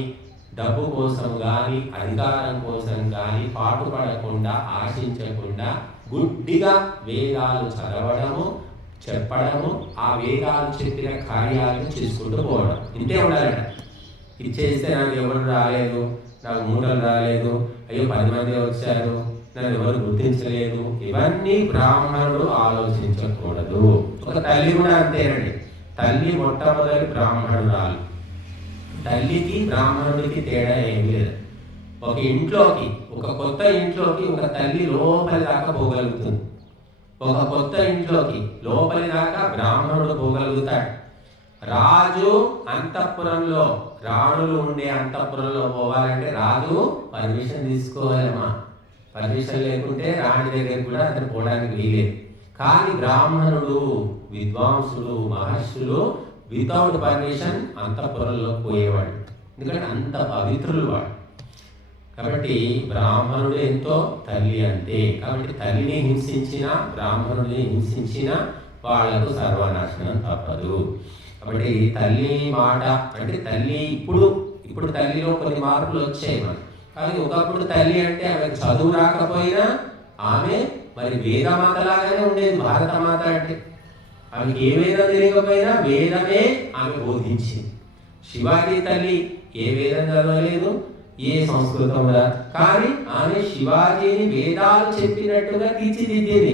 డబ్బు కోసం కానీ, అధికారం కోసం కానీ పాటుపడకుండా, ఆశించకుండా గుడ్డిగా వేదాలు చదవడము, చెప్పడము, ఆ వేదాలు చెప్పిన కార్యాలను చేసుకుంటూ పోవడం, ఇంతే ఉండాలంట. ఇచ్చేస్తే నాకు ఎవరు రాలేదు, నాకు మూడలు రాలేదు, అయ్యో 10 మంది వచ్చారు, నన్ను ఎవరు గుర్తించలేదు, ఇవన్నీ బ్రాహ్మణుడు ఆలోచించకూడదు. ఒక తల్లి కూడా అంతేనండి. తల్లి మొట్టమొదటి బ్రాహ్మణురాలు. తల్లికి బ్రాహ్మణుడికి తేడా ఏమి లేదు. ఒక ఇంట్లోకి, ఒక కొత్త ఇంట్లోకి ఒక తల్లి లోపలి దాకా పోగలుగుతుంది. ఒక కొత్త ఇంట్లోకి లోపలి దాకా బ్రాహ్మణుడు పోగలుగుతాడు. రాజు అంతఃపురంలో, రాణులు ఉండే అంతఃపురంలో పోవాలంటే రాజు పర్మిషన్ తీసుకోవాలమ్మా. పర్మిషన్ లేకుంటే రాణి దగ్గర కూడా అతను పోవడానికి వీలేదు. కానీ బ్రాహ్మణుడు, విద్వాంసుడు, మహర్షులు వితౌట్ పర్మిషన్ అంతఃపురంలో పోయేవాడు. ఎందుకంటే అంత పవిత్రులు వాడు. కాబట్టి బ్రాహ్మణుడు ఎంతో, తల్లి అంతే. కాబట్టి తల్లిని హింసించిన, బ్రాహ్మణుడిని హింసించిన వాళ్లకు సర్వనాశనం తప్పదు. కాబట్టి తల్లి మాట అంటే తల్లి ఇప్పుడు తల్లిలో కొన్ని మార్పులు వచ్చాయి మనకు. కానీ ఒకప్పుడు తల్లి అంటే ఆమెకు చదువు రాకపోయినా ఆమె మరి వేదమాతలాగానే ఉండేది. భారతమాత అంటే ఆమెకి ఏ వేదం తెలియకపోయినా వేదమే ఆమె బోధించింది. శివాజీ తల్లి ఏ వేదం చదవలేదు, ఏ సంస్కృతం రాదు, కానీ ఆమె శివాజీని వేదాలు చెప్పినట్టుగా తీర్చిదిద్దేది.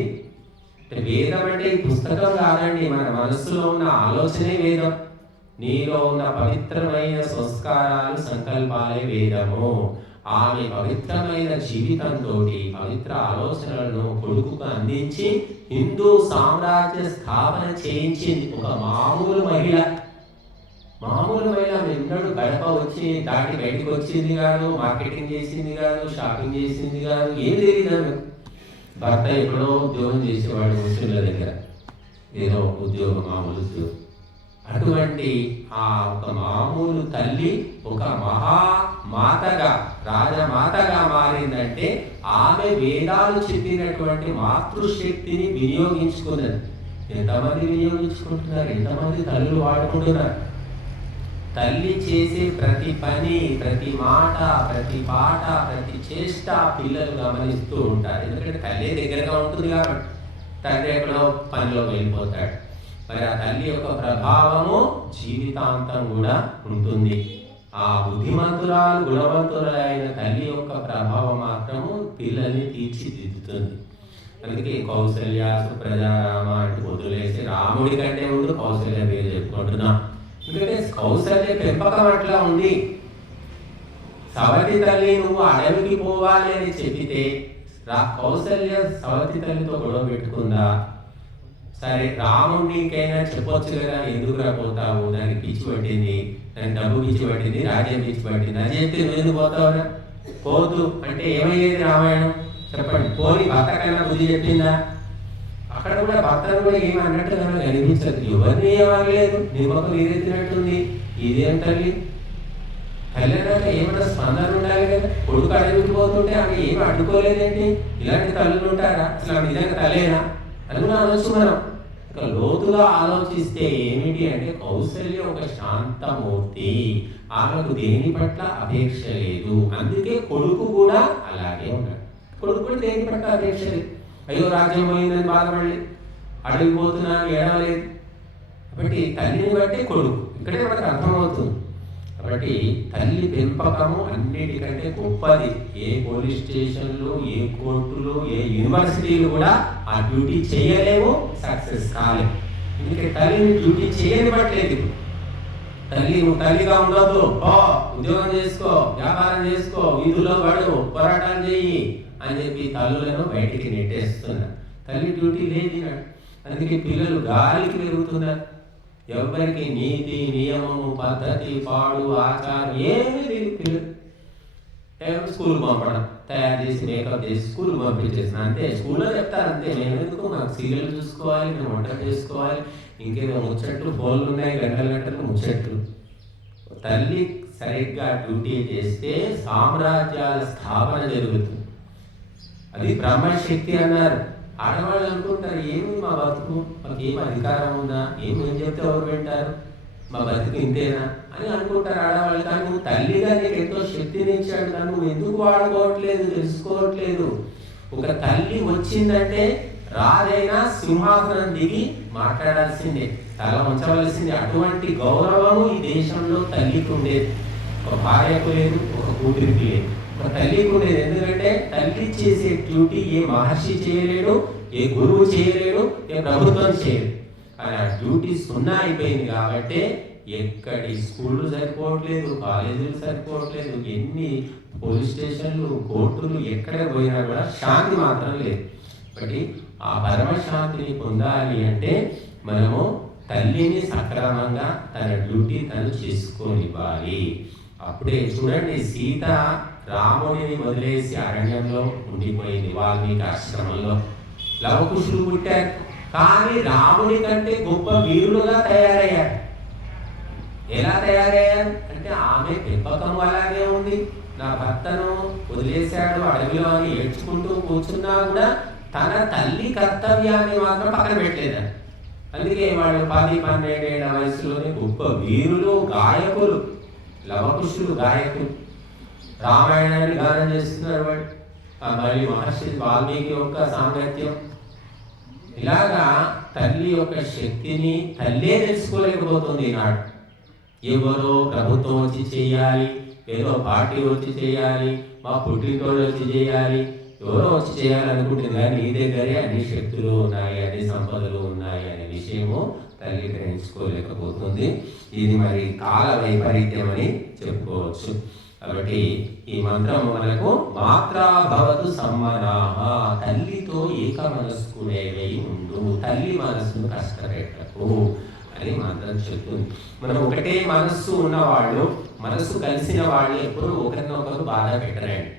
వేదం అంటే ఈ పుస్తకం కాదండి, మన మనస్సులో ఉన్న ఆలోచనే వేదం. నీలో ఉన్న పవిత్రమైన సంస్కారాలు, సంకల్పాలే వేదము. ఆమె పవిత్రమైన జీవితంతో పవిత్ర ఆలోచనలను కొడుకుకు అందించి హిందూ సామ్రాజ్య స్థాపన చేయించింది. ఒక మామూలు మహిళ ఎన్నడూ గడప వచ్చి దాటి బయటకు వచ్చింది కాదు, మార్కెటింగ్ చేసింది కాదు, షాపింగ్ చేసింది కాదు, ఏం తెలియదు. భర్త ఎక్కడో ఉద్యోగం చేసేవాడు ముస్లింల దగ్గర, ఏదో ఉద్యోగం, మామూలు ఉద్యోగం. అటువంటి ఆ ఒక మామూలు తల్లి ఒక మహామాతగా, రాజమాతగా మారిందంటే ఆమె వేదాలు చెప్పినటువంటి మాతృశక్తిని వినియోగించుకున్నది. ఎంతమంది వినియోగించుకుంటున్నారు? ఎంతమంది తల్లులు వాడుకుంటున్నారు? తల్లి చేసే ప్రతి పని, ప్రతి మాట, ప్రతి పాట, ప్రతి చేష్ట పిల్లలు గమనిస్తూ ఉంటారు. ఎందుకంటే తల్లి దగ్గరగా ఉంటుంది కాబట్టి. తండ్రి ఎక్కడో పనిలో వెళ్ళిపోతాడు. మరి ఆ తల్లి యొక్క ప్రభావము జీవితాంతం కూడా ఉంటుంది. ఆ బుద్ధిమంతురాలు, గుణవంతులైన తల్లి యొక్క ప్రభావం మాత్రము పిల్లల్ని తీర్చిదిద్దుతుంది. అందుకే కౌసల్య, సుప్రజారామ అంటూ వదిలేసి రాముడి కంటే ముందు కౌసల్య పేరు చెప్పుకుంటున్నా. ఎందుకంటే కౌసల్య పెంపకం అట్లా ఉంది. సవతి తల్లి నువ్వు అడవికి పోవాలి అని చెప్పితే కౌసల్య సవతి తల్లితో గొడవ పెట్టుకుందా? సరే రాముడికైనా చెప్పొచ్చు కదా, ఎందుకు రాపోతావు, దానికి పిచ్చి పట్టింది, దానికి డబ్బు పిచ్చి పట్టింది, రాజ్యం పిచ్చి పట్టింది అని చెప్తే నువ్వు ఎందుకు పోతావురా? పోతు అంటే ఏమయ్యేది రామాయణం చెప్పండి. పోని భర్తకైనా బుద్ధి చెప్పిందా? అక్కడ కూడా భర్తను కూడా ఏమి అన్నట్టుగా కనిపించదు. ఎవరిని ఏమనలేదు, నిమ్మకు నీరెత్తినట్టుంది. ఇదేం తల్లి? తల్లి అన్నాక ఏమైనా స్పందన ఉండాలి కదా. కొడుకు అడవికి పోతుంటే ఆమె ఏమి అడ్డుకోలేదేంటి? ఇలాంటి తల్లులు ఉంటారా? అసలు నిజంగా తల్లేనా అని కూడా అనొచ్చు మనం. ఇక లోతుగా ఆలోచిస్తే ఏమిటి అంటే కౌసల్య ఒక శాంతమూర్తి. ఆమెకు దేని పట్ల అపేక్ష లేదు. అందుకే కొడుకు కూడా అలాగే ఉన్నాడు. కొడుకు కూడా దేని పట్ల అపేక్ష లేదు. అయ్యో రాజ్యం పోయిందని బాధపడలేదు, అడవికి పోతున్నాను ఏడవలేదు. కాబట్టి తల్లిని బట్టి కొడుకు ఇక్కడే మనకు అర్థమవుతుంది. కాబట్టి తల్లి పెంపకము అన్నిటికంటే గొప్పది. ఏ పోలీస్ స్టేషన్లు, ఏ కోర్టులు, ఏ యూనివర్సిటీలు కూడా ఆ డ్యూటీ చేయలేవు, సక్సెస్ కాలేవు. ఎందుకంటే తల్లిని డ్యూటీ చేయనివ్వట్లేదు. తల్లి నువ్వు తల్లిగా ఉండొద్దు, ఉద్యోగం చేసుకో, వ్యాపారం చేసుకో, వీధుల్లో పడు, పోరాటాలు చెయ్యి అని చెప్పి తల్లులను బయటికి నెట్టేస్తున్నారు. తల్లి డ్యూటీ లేదు. అందుకే పిల్లలు గాలికి పెరుగుతున్నారు. ఎవరికి నీతి, నియమము, పద్ధతి, పాడు, ఆచారం ఏమీ లేదు. పిల్లలు స్కూల్కి పంపడం, తయారు చేసి మేకప్ చేసి స్కూల్కి పంపించేసిన అంతే. స్కూల్లో చెప్తారు అంతే. మేము ఎందుకు, మాకు సీరియల్ చూసుకోవాలి, మేము వంట చేసుకోవాలి, ఇంకేదో ముచ్చట్లు, ఫోన్లు ఉన్నాయి, గంటలు గంటలు ముచ్చట్లు. తల్లి సరిగ్గా డ్యూటీ చేస్తే సామ్రాజ్యాల స్థాపన జరుగుతుంది. అది బ్రహ్మశక్తి అన్నారు. ఆడవాళ్ళు అనుకుంటారు ఏమి మా బతుకు, మాకు ఏం అధికారం ఉందా, ఏం చెప్తే ఎవరు వింటారు, మా బతుకు ఇంతేనా అని అనుకుంటారు ఆడవాళ్ళు. కానీ నువ్వు తల్లిగా నీకు ఎంతో శక్తిని ఇచ్చాడు, కానీ నువ్వు ఎందుకు వాడుకోవట్లేదు, తెలుసుకోవట్లేదు. ఒక తల్లి వచ్చిందంటే రాజైనా సింహాసనం దిగి మాట్లాడాల్సిందే, తల ఉంచవలసిందే. అటువంటి గౌరవము ఈ దేశంలో తల్లికి ఉండేది. ఒక భార్యకు లేదు, ఒక కూతురికి లేదు, ఒక తల్లికి ఉండేది. ఎందుకంటే తల్లి చేసే డ్యూటీ ఏ మహర్షి చేయలేడు, ఏ గురువు చేయలేడు, ఏ ప్రభుత్వం చేయలేదు. కానీ ఆ డ్యూటీ సున్నా అయిపోయింది. కాబట్టి ఎక్కడి స్కూళ్ళు సరిపోవట్లేదు, కాలేజీలు సరిపోవట్లేదు, ఎన్ని పోలీస్ స్టేషన్లు, కోర్టులు ఎక్కడ పోయినా కూడా శాంతి మాత్రం లేదు. కాబట్టి ఆ పరమశాంతిని పొందాలి అంటే మనము తల్లిని సక్రమంగా తన డ్యూటీ తను చేసుకోనివ్వాలి. అప్పుడే చూడండి, సీత రాముడిని వదిలేసి అరణ్యంలో ఉండిపోయింది వాల్మీకి ఆశ్రమంలో. లవకుశులు పుట్టారు, కానీ రాముడి కంటే గొప్ప వీరులుగా తయారయ్యారు. ఎలా తయారయ్యారు అంటే ఆమె పెంపకం అలాగే ఉంది. నా భర్తను వదిలేశాడు అడవిలో అని ఏడ్చుకుంటూ కూర్చున్నా కూడా తన తల్లి కర్తవ్యాన్ని మాత్రం పక్కన పెట్టలేదు. అందుకే వాళ్ళు 10-12 ఏళ్ల వయసులోనే గొప్ప వీరులు, గాయకులు, లవకుశులు, గాయకులు. రామాయణాన్ని గానం చేస్తున్నారు వాళ్ళు. మళ్ళీ మహర్షి వాల్మీకి యొక్క సాంగత్యం. ఇలాగా తల్లి యొక్క శక్తిని తల్లే తెలుసుకోలేకపోతుంది ఈనాడు. ఎవరో ప్రభుత్వం వచ్చి చేయాలి, ఏదో పార్టీ వచ్చి చేయాలి, మా పుట్టినరోజు వచ్చి చేయాలి, ఎవరో వచ్చి చేయాలనుకుంటుంది. కానీ నీ దగ్గరే అన్ని శక్తులు ఉన్నాయి, అన్ని సంపదలు ఉన్నాయి అనే విషయము తల్లి గ్రహించుకోలేకపోతుంది. ఇది మరి కాల వైపరీత్యం అని చెప్పుకోవచ్చు. కాబట్టి ఈ మంత్రం మనకు మాత్రా భవతు సమ్మనాహ, తల్లితో ఏక మనస్కుడేవై ఉండు, తల్లి మనస్సును కష్టపెట్టకు అని మంత్రం చెప్తుంది. మనం ఒకటే మనస్సు ఉన్నవాళ్ళు, మనస్సు కలిసిన వాళ్ళు ఎప్పుడు ఒకరినొకరు బాధ పెట్టరండి.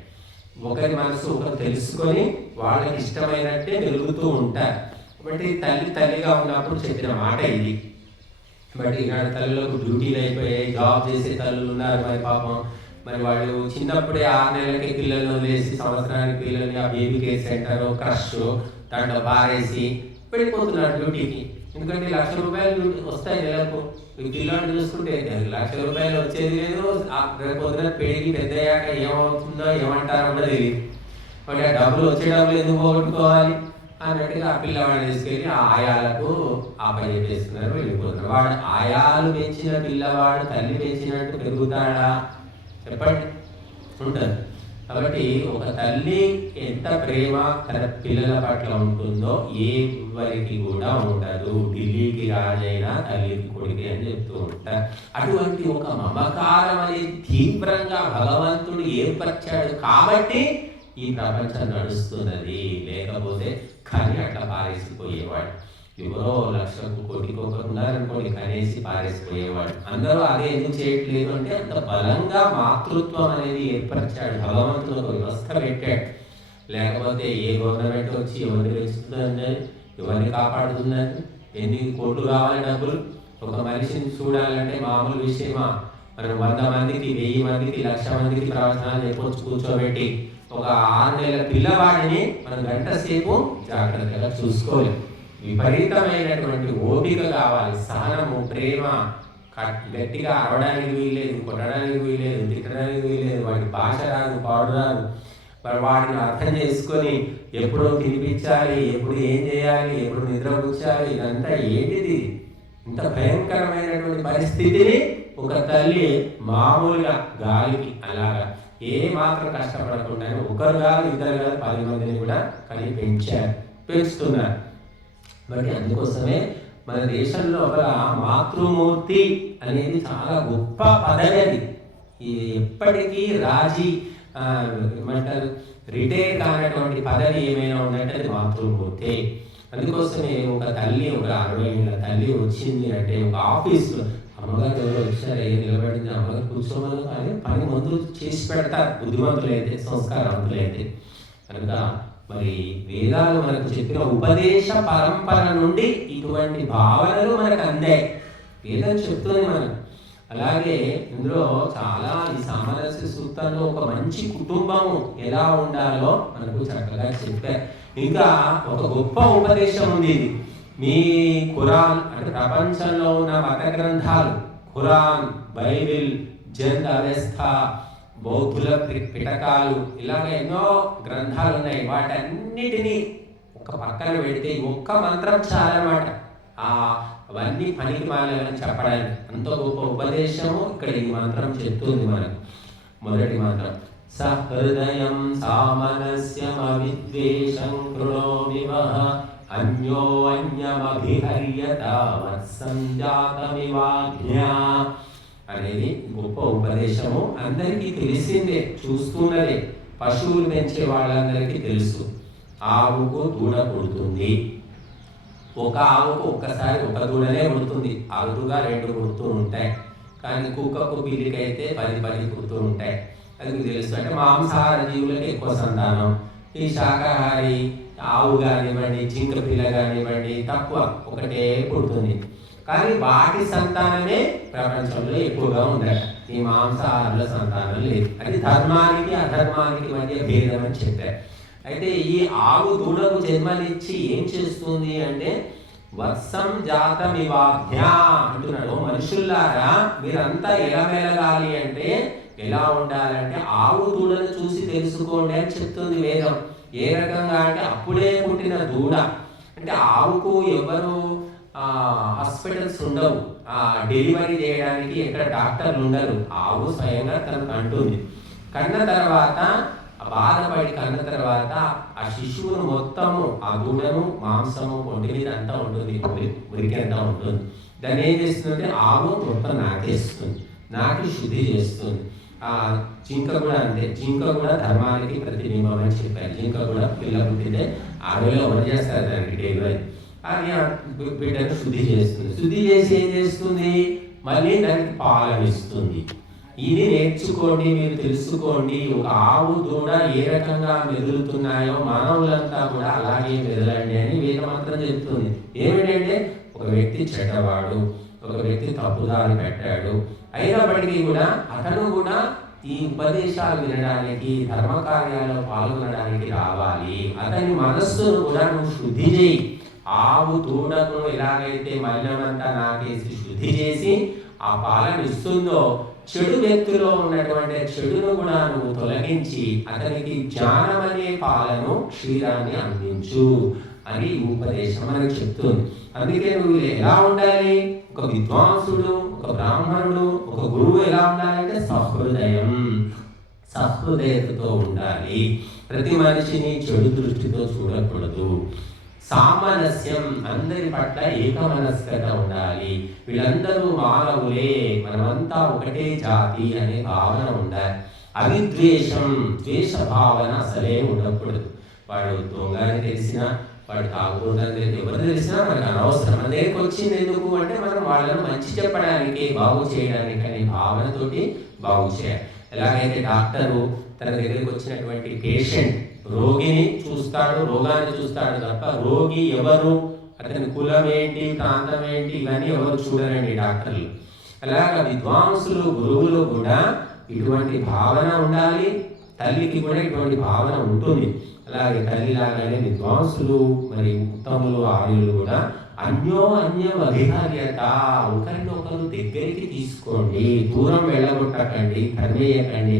ఒకరి మనసు ఒకరు తెలుసుకొని వాళ్ళకి ఇష్టమైనట్టే వెలుగుతూ ఉంటారు. కాబట్టి తల్లిగా ఉన్నప్పుడు చెప్పిన మాట ఇది. బట్ ఈనాడు తల్లులకు డ్యూటీలు అయిపోయాయి, జాబ్ చేసే తల్లులు ఉన్నారు. మరి పాపం మరి వాళ్ళు చిన్నప్పుడే 6 నెలలకి పిల్లలను వదిలేసి సంవత్సరానికి పిల్లల్ని ఆ బేబీ కేర్ సెంటర్, క్రష్ దాంట్లో పారేసి వెళ్ళిపోతున్నారు డ్యూటీకి. ఎందుకంటే ₹1,00,000 వస్తాయి నెలకు. పిల్లల్ని చూసుకుంటే ₹1,00,000 వచ్చేది లేదు. పొద్దున పెరిగి పెద్దయ్యాక ఏమవుతుందో ఏమంటారో కూడా తెలియదు. మరి ఆ డబ్బులు ఎందుకు పోగొట్టుకోవాలి అన్నట్టుగా ఆ పిల్లవాడిని తీసుకెళ్ళి ఆ ఆయాలకు చెప్పేస్తున్నారు, వెళ్ళిపోతున్నారు. వాడు ఆయాలు పెంచిన పిల్లవాడు తల్లి పెంచినట్టు పెరుగుతాడా చెప్పండి? ఉంటుంది. కాబట్టి ఒక తల్లి ఎంత ప్రేమ తన పిల్లల పట్ల ఉంటుందో ఎవరికి కూడా ఉండదు. ఢిల్లీకి రాజైనా తల్లికి కొడుకు అని చెప్తూ ఉంటారు. అటువంటి ఒక మమకారం అనేది తీవ్రంగా భగవంతుడు ఏర్పరిచాడు కాబట్టి ఈ ప్రపంచం నడుస్తున్నది. లేకపోతే కానీ అట్లా పారేసిపోయేవాడు. ఎవరో 1,00,000 కోటికి ఒకరు ఉన్నారనుకోండి, కనేసి పారేసిపోయేవాడు. అందరూ అదే ఎందుకు చేయట్లేదు అంటే అంత బలంగా మాతృత్వం అనేది ఏర్పరిచాడు భగవంతుడు, ఒక వ్యవస్థ పెట్టాడు. లేకపోతే ఏ గవర్నమెంట్ వచ్చి ఎవరిని పెంచుతుందని, ఎవరిని కాపాడుతుందని, ఎన్ని కోట్లు కావాలి డబ్బులు? ఒక మనిషిని చూడాలంటే మామూలు విషయమా? మనం 100 మందికి, 1000 మందికి, 1,00,000 మందికి ప్రవచనాలు చెప్పొచ్చు కూర్చోబెట్టి. ఒక 6 నెలల పిల్లవాడిని మనం గంట సేపు జాగ్రత్తగా చూసుకోవాలి. విపరీతమైనటువంటి ఓపిక కావాలి, సహనము, ప్రేమ. గట్టిగా అరవడానికి వీల్లేదు, కొట్టడానికి వీల్లేదు, తిట్టడానికి వీల్లేదు. వాడి భాష రాదు, పాడు రాదు. మరి వాటిని అర్థం చేసుకొని ఎప్పుడు తినిపించాలి, ఎప్పుడు ఏం చేయాలి, ఎప్పుడు నిద్రపుచ్చాలి, ఇదంతా ఏంటిది? ఇంత భయంకరమైనటువంటి పరిస్థితిని ఒక తల్లి మామూలుగా గాలికి అలాగా ఏ మాత్రం కష్టపడకుండా ఒకరు కాదు, ఇద్దరు కాదు, 10 మందిని కూడా కలిగి పెంచుతున్నారు. బట్టి అందుకోసమే మన దేశంలో మాతృమూర్తి అనేది చాలా గొప్ప పదవి. అది ఎప్పటికీ ఏమంటారు, రిటైర్ కానటువంటి పదవి ఏమైనా ఉందంటే అది మాతృమూర్తి. అందుకోసమే ఒక తల్లి, ఒక 60 ఏళ్ళ తల్లి వచ్చింది అంటే ఒక ఆఫీసులో అమ్మగారు ఎవరో వచ్చారు, నిలబడింది, అమ్మగారు కూర్చోమని కానీ పని ముందు చేసి పెడతారు బుద్ధిమంతులైతే, సంస్కారవంతులైతే. కనుక మరి వేదాలు మనకు చెప్పిన ఉపదేశ పరంపర నుండి ఇటువంటి భావనలు మనకు అందాయి. వేదం చెప్తుంది మనకు. అలాగే ఇందులో చాలా ఈ సామరస్య సూత్రంలో ఒక మంచి కుటుంబం ఎలా ఉండాలో మనకు చక్కగా చెప్పారు. ఇంకా ఒక గొప్ప ఉపదేశం ఉంది. మీ ఖురాన్ అంటే ప్రపంచంలో ఉన్న మత గ్రంథాలు, ఖురాన్, బైబిల్, జన్ అవస్థ, బౌద్ధుల పిటకాలు, ఇలాగ ఎన్నో గ్రంథాలు ఉన్నాయి. వాటన్నిటినీ ఒక పక్కన పెడితే ఒక్క మంత్రం చాలన్నమాట అవన్నీ పనికి మాలని చెప్పడానికి. అంత గొప్ప ఉపదేశము ఇక్కడ ఈ మంత్రం చెప్తుంది మనకు. మొదటి మంత్రం సహృదయం సామనస్యమవిద్వేషం కృణోమి వః అన్యో అన్యమభిహర్యత వత్సంజాతమివాజ్ఞా అనేది గొప్ప ఉపదేశము. అందరికీ తెలిసిందే, చూస్తున్నదే. పశువులు పెంచే వాళ్ళందరికీ తెలుసు, ఆవుకు దూడ పుడుతుంది. ఒక ఆవుకు ఒక్కసారి ఒక దూడనే పుడుతుంది, అరుదుగా 2 పుడుతూ ఉంటాయి. కానీ కుక్కకు, పిల్లికైతే 10 పుడుతూ ఉంటాయి. అది మీకు తెలుసు. అంటే మాంసాహార జీవులకి ఎక్కువ సంతానం. ఈ శాకాహారి ఆవు కానివ్వండి, జింక పిల్ల కానివ్వండి తక్కువ, ఒకటే పుడుతుంది. కానీ వాటి సంతానమే ప్రపంచంలో ఎక్కువగా ఉందట. ఈ మాంసాహారుల సంతానం లేదు. అది ధర్మానికి అధర్మానికి మధ్య భేదం అని చెప్పారు. అయితే ఈ ఆవు దూడకు జన్మనిచ్చి ఏం చేస్తుంది అంటే వత్సం జాతమివాజ్ఞా అంటున్నాడు. మనుషుల్లారా మీరంతా ఎలా మెలగాలి అంటే, ఎలా ఉండాలంటే ఆవు దూడను చూసి తెలుసుకోండి అని చెప్తుంది వేదం. ఏ రకంగా అంటే అప్పుడే పుట్టిన దూడ అంటే ఆవుకు ఎవరు హాస్పిటల్స్ ఉండవు, డెలివరీ చేయడానికి ఎక్కడ డాక్టర్లు ఉండరు. ఆవు స్వయంగా తనకు అంటుంది. కన్న తర్వాత బాధపడి కన్న తర్వాత ఆ శిశువును మొత్తము, ఆ దూడను, మాంసము, ఒంటి మీద అంతా ఉంటుంది, మురికి అంతా ఉంటుంది. దాన్ని ఏం చేస్తుందంటే ఆవు మొత్తం నాటేస్తుంది, నాటి శుద్ధి చేస్తుంది. ఆ జింక కూడా అంతే. జింక కూడా ధర్మానికి ప్రతిబింబం అని చెప్పారు. జింక కూడా పిల్ల పుట్టితే ఆవిలో ఎవరు చేస్తారు దానికి డెలివరీ. అది బిడ్డను శుద్ధి చేస్తుంది. శుద్ధి చేసి ఏం చేస్తుంది, మళ్ళీ దానికి పాలను ఇస్తుంది. ఇది నేర్చుకోండి, మీరు తెలుసుకోండి. ఒక ఆవు దూడ ఏ రకంగా మెదులుతున్నాయో మానవులంతా కూడా అలాగే మెదలండి అని వేదమంత్రం చెప్తుంది. ఏమిటంటే ఒక వ్యక్తి చెడ్డవాడు, ఒక వ్యక్తి తప్పుదారి పెట్టాడు, అయినప్పటికీ కూడా అతను కూడా ఈ ఉపదేశాలు వినడానికి, ధర్మకార్యాల్లో పాల్గొనడానికి రావాలి. అతని మనస్సును కూడా నువ్వు శుద్ధి చేయి. ఆవు దూడను ఎలాగైతే మలినమంతా నాకేసి శుద్ధి చేసి ఆ పాలను ఇస్తుందో, చెడు వ్యక్తిలో ఉన్నటువంటి చెడును కూడా నువ్వు తొలగించి అతనికి జ్ఞానం అనే పాలను, క్షీరాన్ని అందించు అని ఉపదేశం మనకు చెప్తుంది. అందుకే నువ్వు ఎలా ఉండాలి? ఒక విద్వాంసుడు, ఒక బ్రాహ్మణుడు, ఒక గురువు ఎలా ఉండాలంటే సహృదయతతో ఉండాలి. ప్రతి మనిషిని చెడు దృష్టితో చూడకూడదు. సామరస్యం, అందరి పట్ల ఏకమనస్కత ఉండాలి. వీళ్ళందరూ మానవులే, మనమంతా ఒకటే జాతి అనే భావన ఉండాలి. అవిద్వేషం, ద్వేష భావన అసలే ఉండకూడదు. వాడు దొంగ అని తెలిసినా, వాడు తాగుబోతని ఎవరు తెలిసినా మనకు అనవసరం. మన దగ్గరికి వచ్చింది ఎందుకు అంటే మనం వాళ్ళను మంచి చెప్పడానికి, బాగు చేయడానికి అనే భావనతోటి బాగు చేయాలి. ఎలాగైతే డాక్టరు తన దగ్గరికి వచ్చినటువంటి పేషెంట్, రోగిని చూస్తాడు, రోగాన్ని చూస్తాడు తప్ప రోగి ఎవరు, అతని కులం ఏంటి, ప్రాంతం ఏంటి, ఇవన్నీ ఎవరు చూడరండి డాక్టర్లు. అలాగా విద్వాంసులు, గురువులు కూడా ఇటువంటి భావన ఉండాలి. తల్లికి కూడా ఇటువంటి భావన ఉంటుంది. అలాగే తల్లిలాగానే విద్వాంసులు మరి ఉత్తములు, ఆర్యులు కూడా అన్యం అభిహార్యత, ఒకరినొకరు దగ్గరికి తీసుకోండి, దూరం వెళ్ళగొట్టకండి, కర్మేయకండి.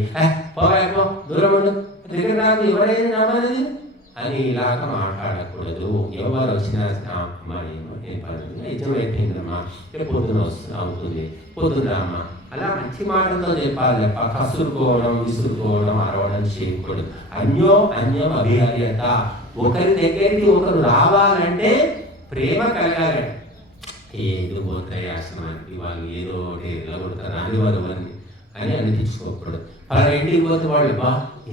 దూరం ఉండు, దగ్గర రాదు, ఎవరైనా నమ్మది అని ఇలాగ మాట్లాడకూడదు. ఎవరు వచ్చినా నిజమైపోయిందమ్మా, పొద్దున అవుతుంది, పొద్దునమ్మా, అలా మంచి మాటలతో చెప్పాలి తప్ప కసురుకోవడం, విసురుకోవడం, అరవడం చేయకూడదు. అన్యం అభిహార్యత, ఒకరి దగ్గరికి ఒకరు రావాలంటే ప్రేమ కలగాలి. ఏదో పోతాయి ఆశ్రమానికి, వాళ్ళు ఏదో కొడతారు రానివారు అని అనిపించుకోకూడదు. అలా ఇంటికి పోతే వాళ్ళు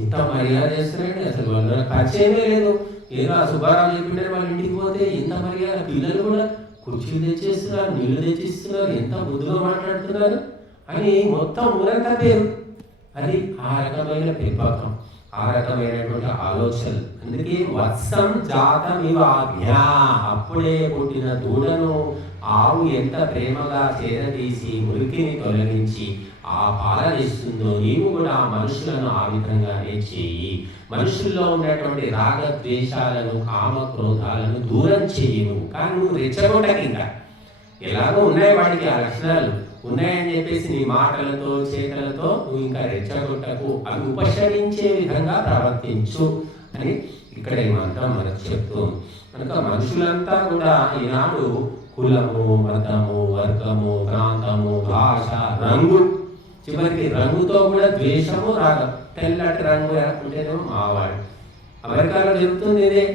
ఇంత మర్యాద చేస్తున్నారండి, అసలు వాళ్ళు పరిచయమే లేదు. ఏదో ఆ సుబ్బారావు చెప్పిండే వాళ్ళ ఇంటికి పోతే ఇంత మర్యాద, పిల్లలు కూడా కుర్చీలు తెచ్చేస్తున్నారు, నీళ్లు తెచ్చిస్తున్నారు, ఎంత బుద్ధిగా మాట్లాడుతున్నారు అని మొత్తం ఊరంతా పేరు. అది ఆ రకమైన పెంపకం, ఆ రకమైనటువంటి ఆలోచనలు. అందుకే వత్సం జాతమివాజ్ఞ, అప్పుడే పుట్టిన దూడను ఆవు ఎంత ప్రేమగా చేరదీసి మురికిని తొలగించి ఆ పాలనిస్తుందో, నీవు కూడా మనుషులను ఆ విధంగానే చేయి. మనుషుల్లో ఉన్నటువంటి రాగ ద్వేషాలను, కామ క్రోధాలను దూరం చేయను. కానీ నువ్వు రెచ్చగొట్టకి, ఇంకా ఎలాగో ఉన్నాయి వాడికి ఆ లక్షణాలు ఉన్నాయని చెప్పేసి నీ మాటలతో, చేతలతో నువ్వు ఇంకా రెచ్చగొట్టకు, అవి ఉపశమించే విధంగా ప్రవర్తించు అని ఇక్కడ ఈ మంత్రం మనకు చెప్తుంది. కనుక మనుషులంతా కూడా ఈనాడు కులము, మతము, వర్గము, ప్రాంతము, భాష, రంగు, చివరికి రంగుతో కూడా ద్వేషము, రాగం. తెల్లటి రంగు ఉంటేనేమో మావాడు. అమెరికాలో చెప్తుంది ఇదే.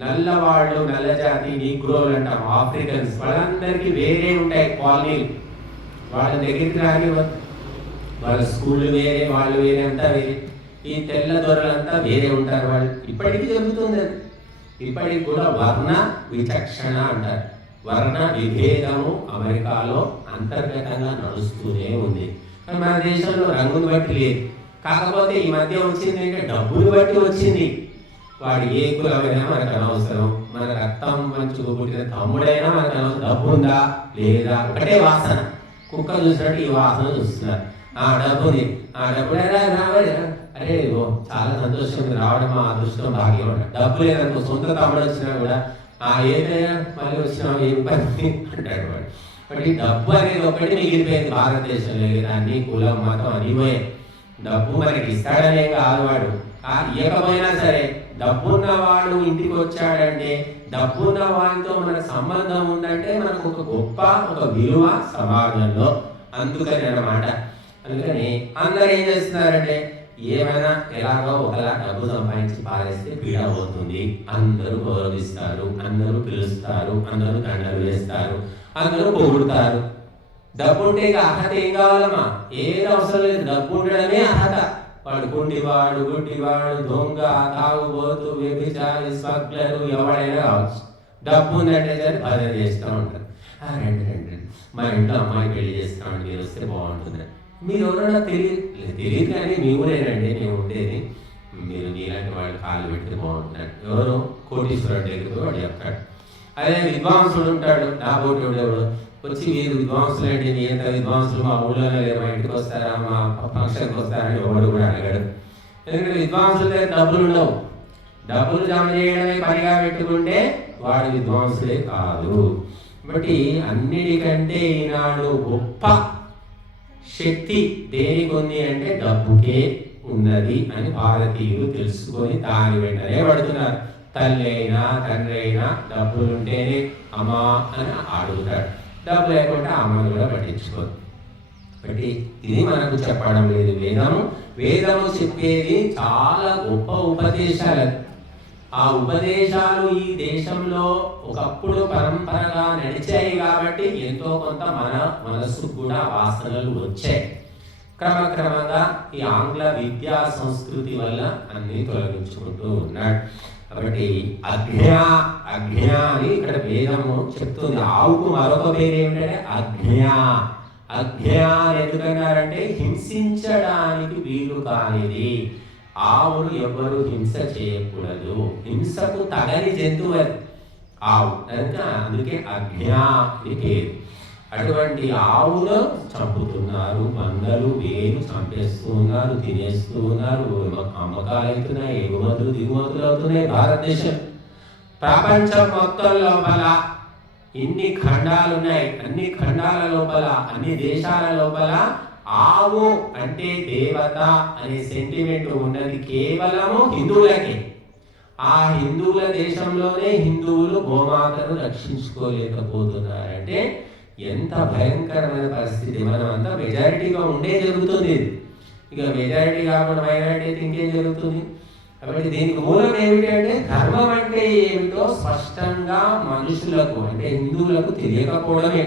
నల్లవాళ్ళు, నల్ల జాతి, నీగ్రోలు అంటాం, ఆఫ్రికన్స్, వాళ్ళందరికీ వేరే ఉంటాయి కాలనీలు. వాళ్ళ దగ్గరికి రాని, వాళ్ళ స్కూళ్ళు వేరే, వాళ్ళు వేరే, అంతా వేరే. ఈ తెల్ల దొరలంతా వేరే ఉంటారు వాళ్ళు. ఇప్పటికీ జరుగుతుంది అది. ఇప్పటికి కూడా వర్ణ విచక్షణ అంటారు. వర్ణ విభేదము అమెరికాలో అంతర్గతంగా నడుస్తూనే ఉంది. కానీ మన దేశంలో రంగును బట్టి లేదు. కాకపోతే ఈ మధ్య వచ్చింది అంటే డబ్బులు బట్టి వచ్చింది. వాడు ఏ కులమైనా మనకు అనవసరం, మన రక్తం మంచుకు పుట్టిన తమ్ముడైనా మనకు అనవసరం. డబ్బు ఉందా లేదా ఒకటే వాసన. కుక్క చూసినట్టు ఈ వాసన చూస్తున్నారు. ఆ డబ్బుని, ఆ డబ్బుడైనా రావాలి. అరే చాలా సంతోషం, రావడం మా అదృష్టం, భాగ్యం. డబ్బు లేదనుకో, సొంత తమ్ముడు వచ్చినా కూడా ఏదైనా మళ్ళీ వచ్చినా ఏం పని అంటాడు వాడు. బట్ ఈ డబ్బు అనేది ఒకటి మిగిలిపోయింది భారతదేశంలో. దాన్ని కులం, మతం అనిపోయే. డబ్బు మనకి ఇస్తాడనే కాదు, వాడు ఇవ్వకపోయినా సరే డబ్బున్నవాడు ఇంటికి వచ్చాడంటే, డబ్బున్న వాడితో మనకు సంబంధం ఉందంటే మనకు ఒక గొప్ప, ఒక విలువ సమాజంలో. అందుకని అన్నమాట. అందుకని అందరూ ఏం చేస్తున్నారంటే, ఏమైనా ఎలాగో ఒకలా డబ్బు సంపాదించి పారేస్తే పీడ అవుతుంది. అందరూ గౌరవిస్తారు, అందరూ పిలుస్తారు, అందరూ దండలు వేస్తారు, అందరూ పొగుడుతారు. డబ్బు ఉంటే ఇక అర్హత ఏం కావాలమ్మా? ఏది అవసరం లేదు, డబ్బు ఉండడమే అర్హత. వాడు గుండివాడు, గుడ్డివాడు, దొంగ, తాగుబోతు, వ్యభిచారి, స్మగ్లరు, ఎవడైనా కావచ్చు. డబ్బు ఉందంటే సరే భజన చేస్తూ ఉంటారు. రండి రండి, మా ఇంట్లో అమ్మాయి పెళ్లి చేస్తామని మీరు వస్తే బాగుంటుంది. మీరు ఎవరైనా తెలియదు కానీ మీ ఊరేనండి నేను ఉండేది. మీరు నీలాంటి వాళ్ళు కాళ్ళు పెడితే బాగుంటున్నాడు. ఎవరు కోటీశ్వరుడు దగ్గర వాడు చెప్తాడు. అదే విద్వాంసుడు ఉంటాడు, నా పోటీ ఎవడు వచ్చి మీరు విద్వాంసులు అంటే మీ ఎంత విద్వాంసులు మా ఊళ్ళోనే లేరు, మా ఇంటికి వస్తారా మా ఫంక్షన్కి వస్తారని ఎవడు కూడా అడగడు. ఎందుకంటే విద్వాంసుల దగ్గర డబ్బులు ఉండవు. డబ్బులు జమ చేయడమే పనిగా పెట్టుకుంటే వాడు విద్వాంసులే కాదు. కాబట్టి అన్నిటికంటే ఈనాడు గొప్ప శక్తి దేనికి ఉంది అంటే డబ్బుకే ఉన్నది అని భారతీయులు తెలుసుకొని దాని వెంటనే పడుతున్నారు. తల్లి అయినా తండ్రి అయినా డబ్బులుంటేనే అమ్మా అని అడుగుతాడు, డబ్బు లేకుంటే అమ్మను కూడా పట్టించుకోదు. కాబట్టి ఇది మనకు చెప్పడం లేదు వేదము చెప్పేది చాలా గొప్ప ఉపదేశాలు. ఆ ఉపదేశాలు ఈ దేశంలో ఒకప్పుడు పరంపరగా నడిచాయి కాబట్టి ఎంతో కొంత మన మనస్సు కూడా వాసనలు వచ్చాయి. క్రమక్రమంగా ఈ ఆంగ్ల విద్యా సంస్కృతి వల్ల అన్ని తొలగించుకుంటూ ఉన్నాడు. కాబట్టి అజ్ఞా అని ఇక్కడ వేదము చెప్తుంది. ఆవుకు మరొక పేరు ఏమిటంటే అజ్ఞా ఎందుకన్నారంటే హింసించడానికి వీలు కానిది. ఆవును ఎవ్వరూ హింస చేయకూడదు, హింసకు తగని జంతువు అది ఆవు, అందుకే అజ్ఞా అని పేరు. అటువంటి ఆవును చంపుతున్నారు, మందలు వేలు చంపేస్తూ ఉన్నారు, తినేస్తూ ఉన్నారు, అమ్మకాలు అవుతున్నాయి, ఎగుమతులు దిగుమతులు అవుతున్నాయి. భారతదేశం ప్రపంచం మొత్తం లోపల ఇన్ని ఖండాలు ఉన్నాయి, అన్ని ఖండాల లోపల అన్ని దేశాల లోపల ఆవు అంటే దేవత అనే సెంటిమెంట్ ఉన్నది కేవలము హిందువులకే. ఆ హిందువుల దేశంలోనే హిందువులు గోమాతను రక్షించుకోలేకపోతున్నారంటే ఎంత భయంకరమైన పరిస్థితి. మనం అంతా మెజారిటీగా ఉండే జరుగుతుంది. ఇక మెజారిటీ కాకుండా మైనారిటీ అయితే ఇంకేం జరుగుతుంది. కాబట్టి దీనికి మూలం ఏమిటి అంటే ధర్మం అంటే ఏమిటో స్పష్టంగా మనుషులకు అంటే హిందువులకు తెలియకపోవడమే.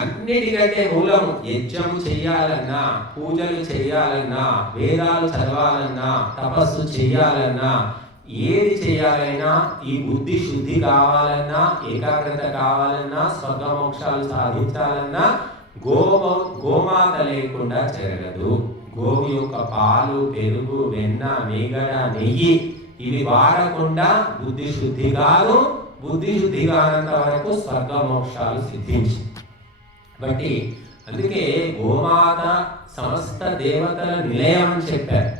అన్నిటికంటే మూలం యజ్ఞం చెయ్యాలన్నా, పూజలు చెయ్యాలన్నా, వేదాలు చదవాలన్నా, తపస్సు చెయ్యాలన్నా, ఏది చేయాలన్నా, ఈ బుద్ధి శుద్ధి కావాలన్నా, ఏకాగ్రత కావాలన్నా, స్వర్గమోక్షాలు సాధించాలన్నా గోమాత లేకుండా జరగదు. గోవు యొక్క పాలు, పెరుగు, వెన్న, మీగడ, నెయ్యి ఇవి వాడకుండా బుద్ధి శుద్ధి కాదు. బుద్ధి శుద్ధి కానంత వరకు స్వర్గమోక్షాలు సిద్ధించి. కాబట్టి అందుకే గోమాత సమస్త దేవతల నిలయం అని చెప్పారు.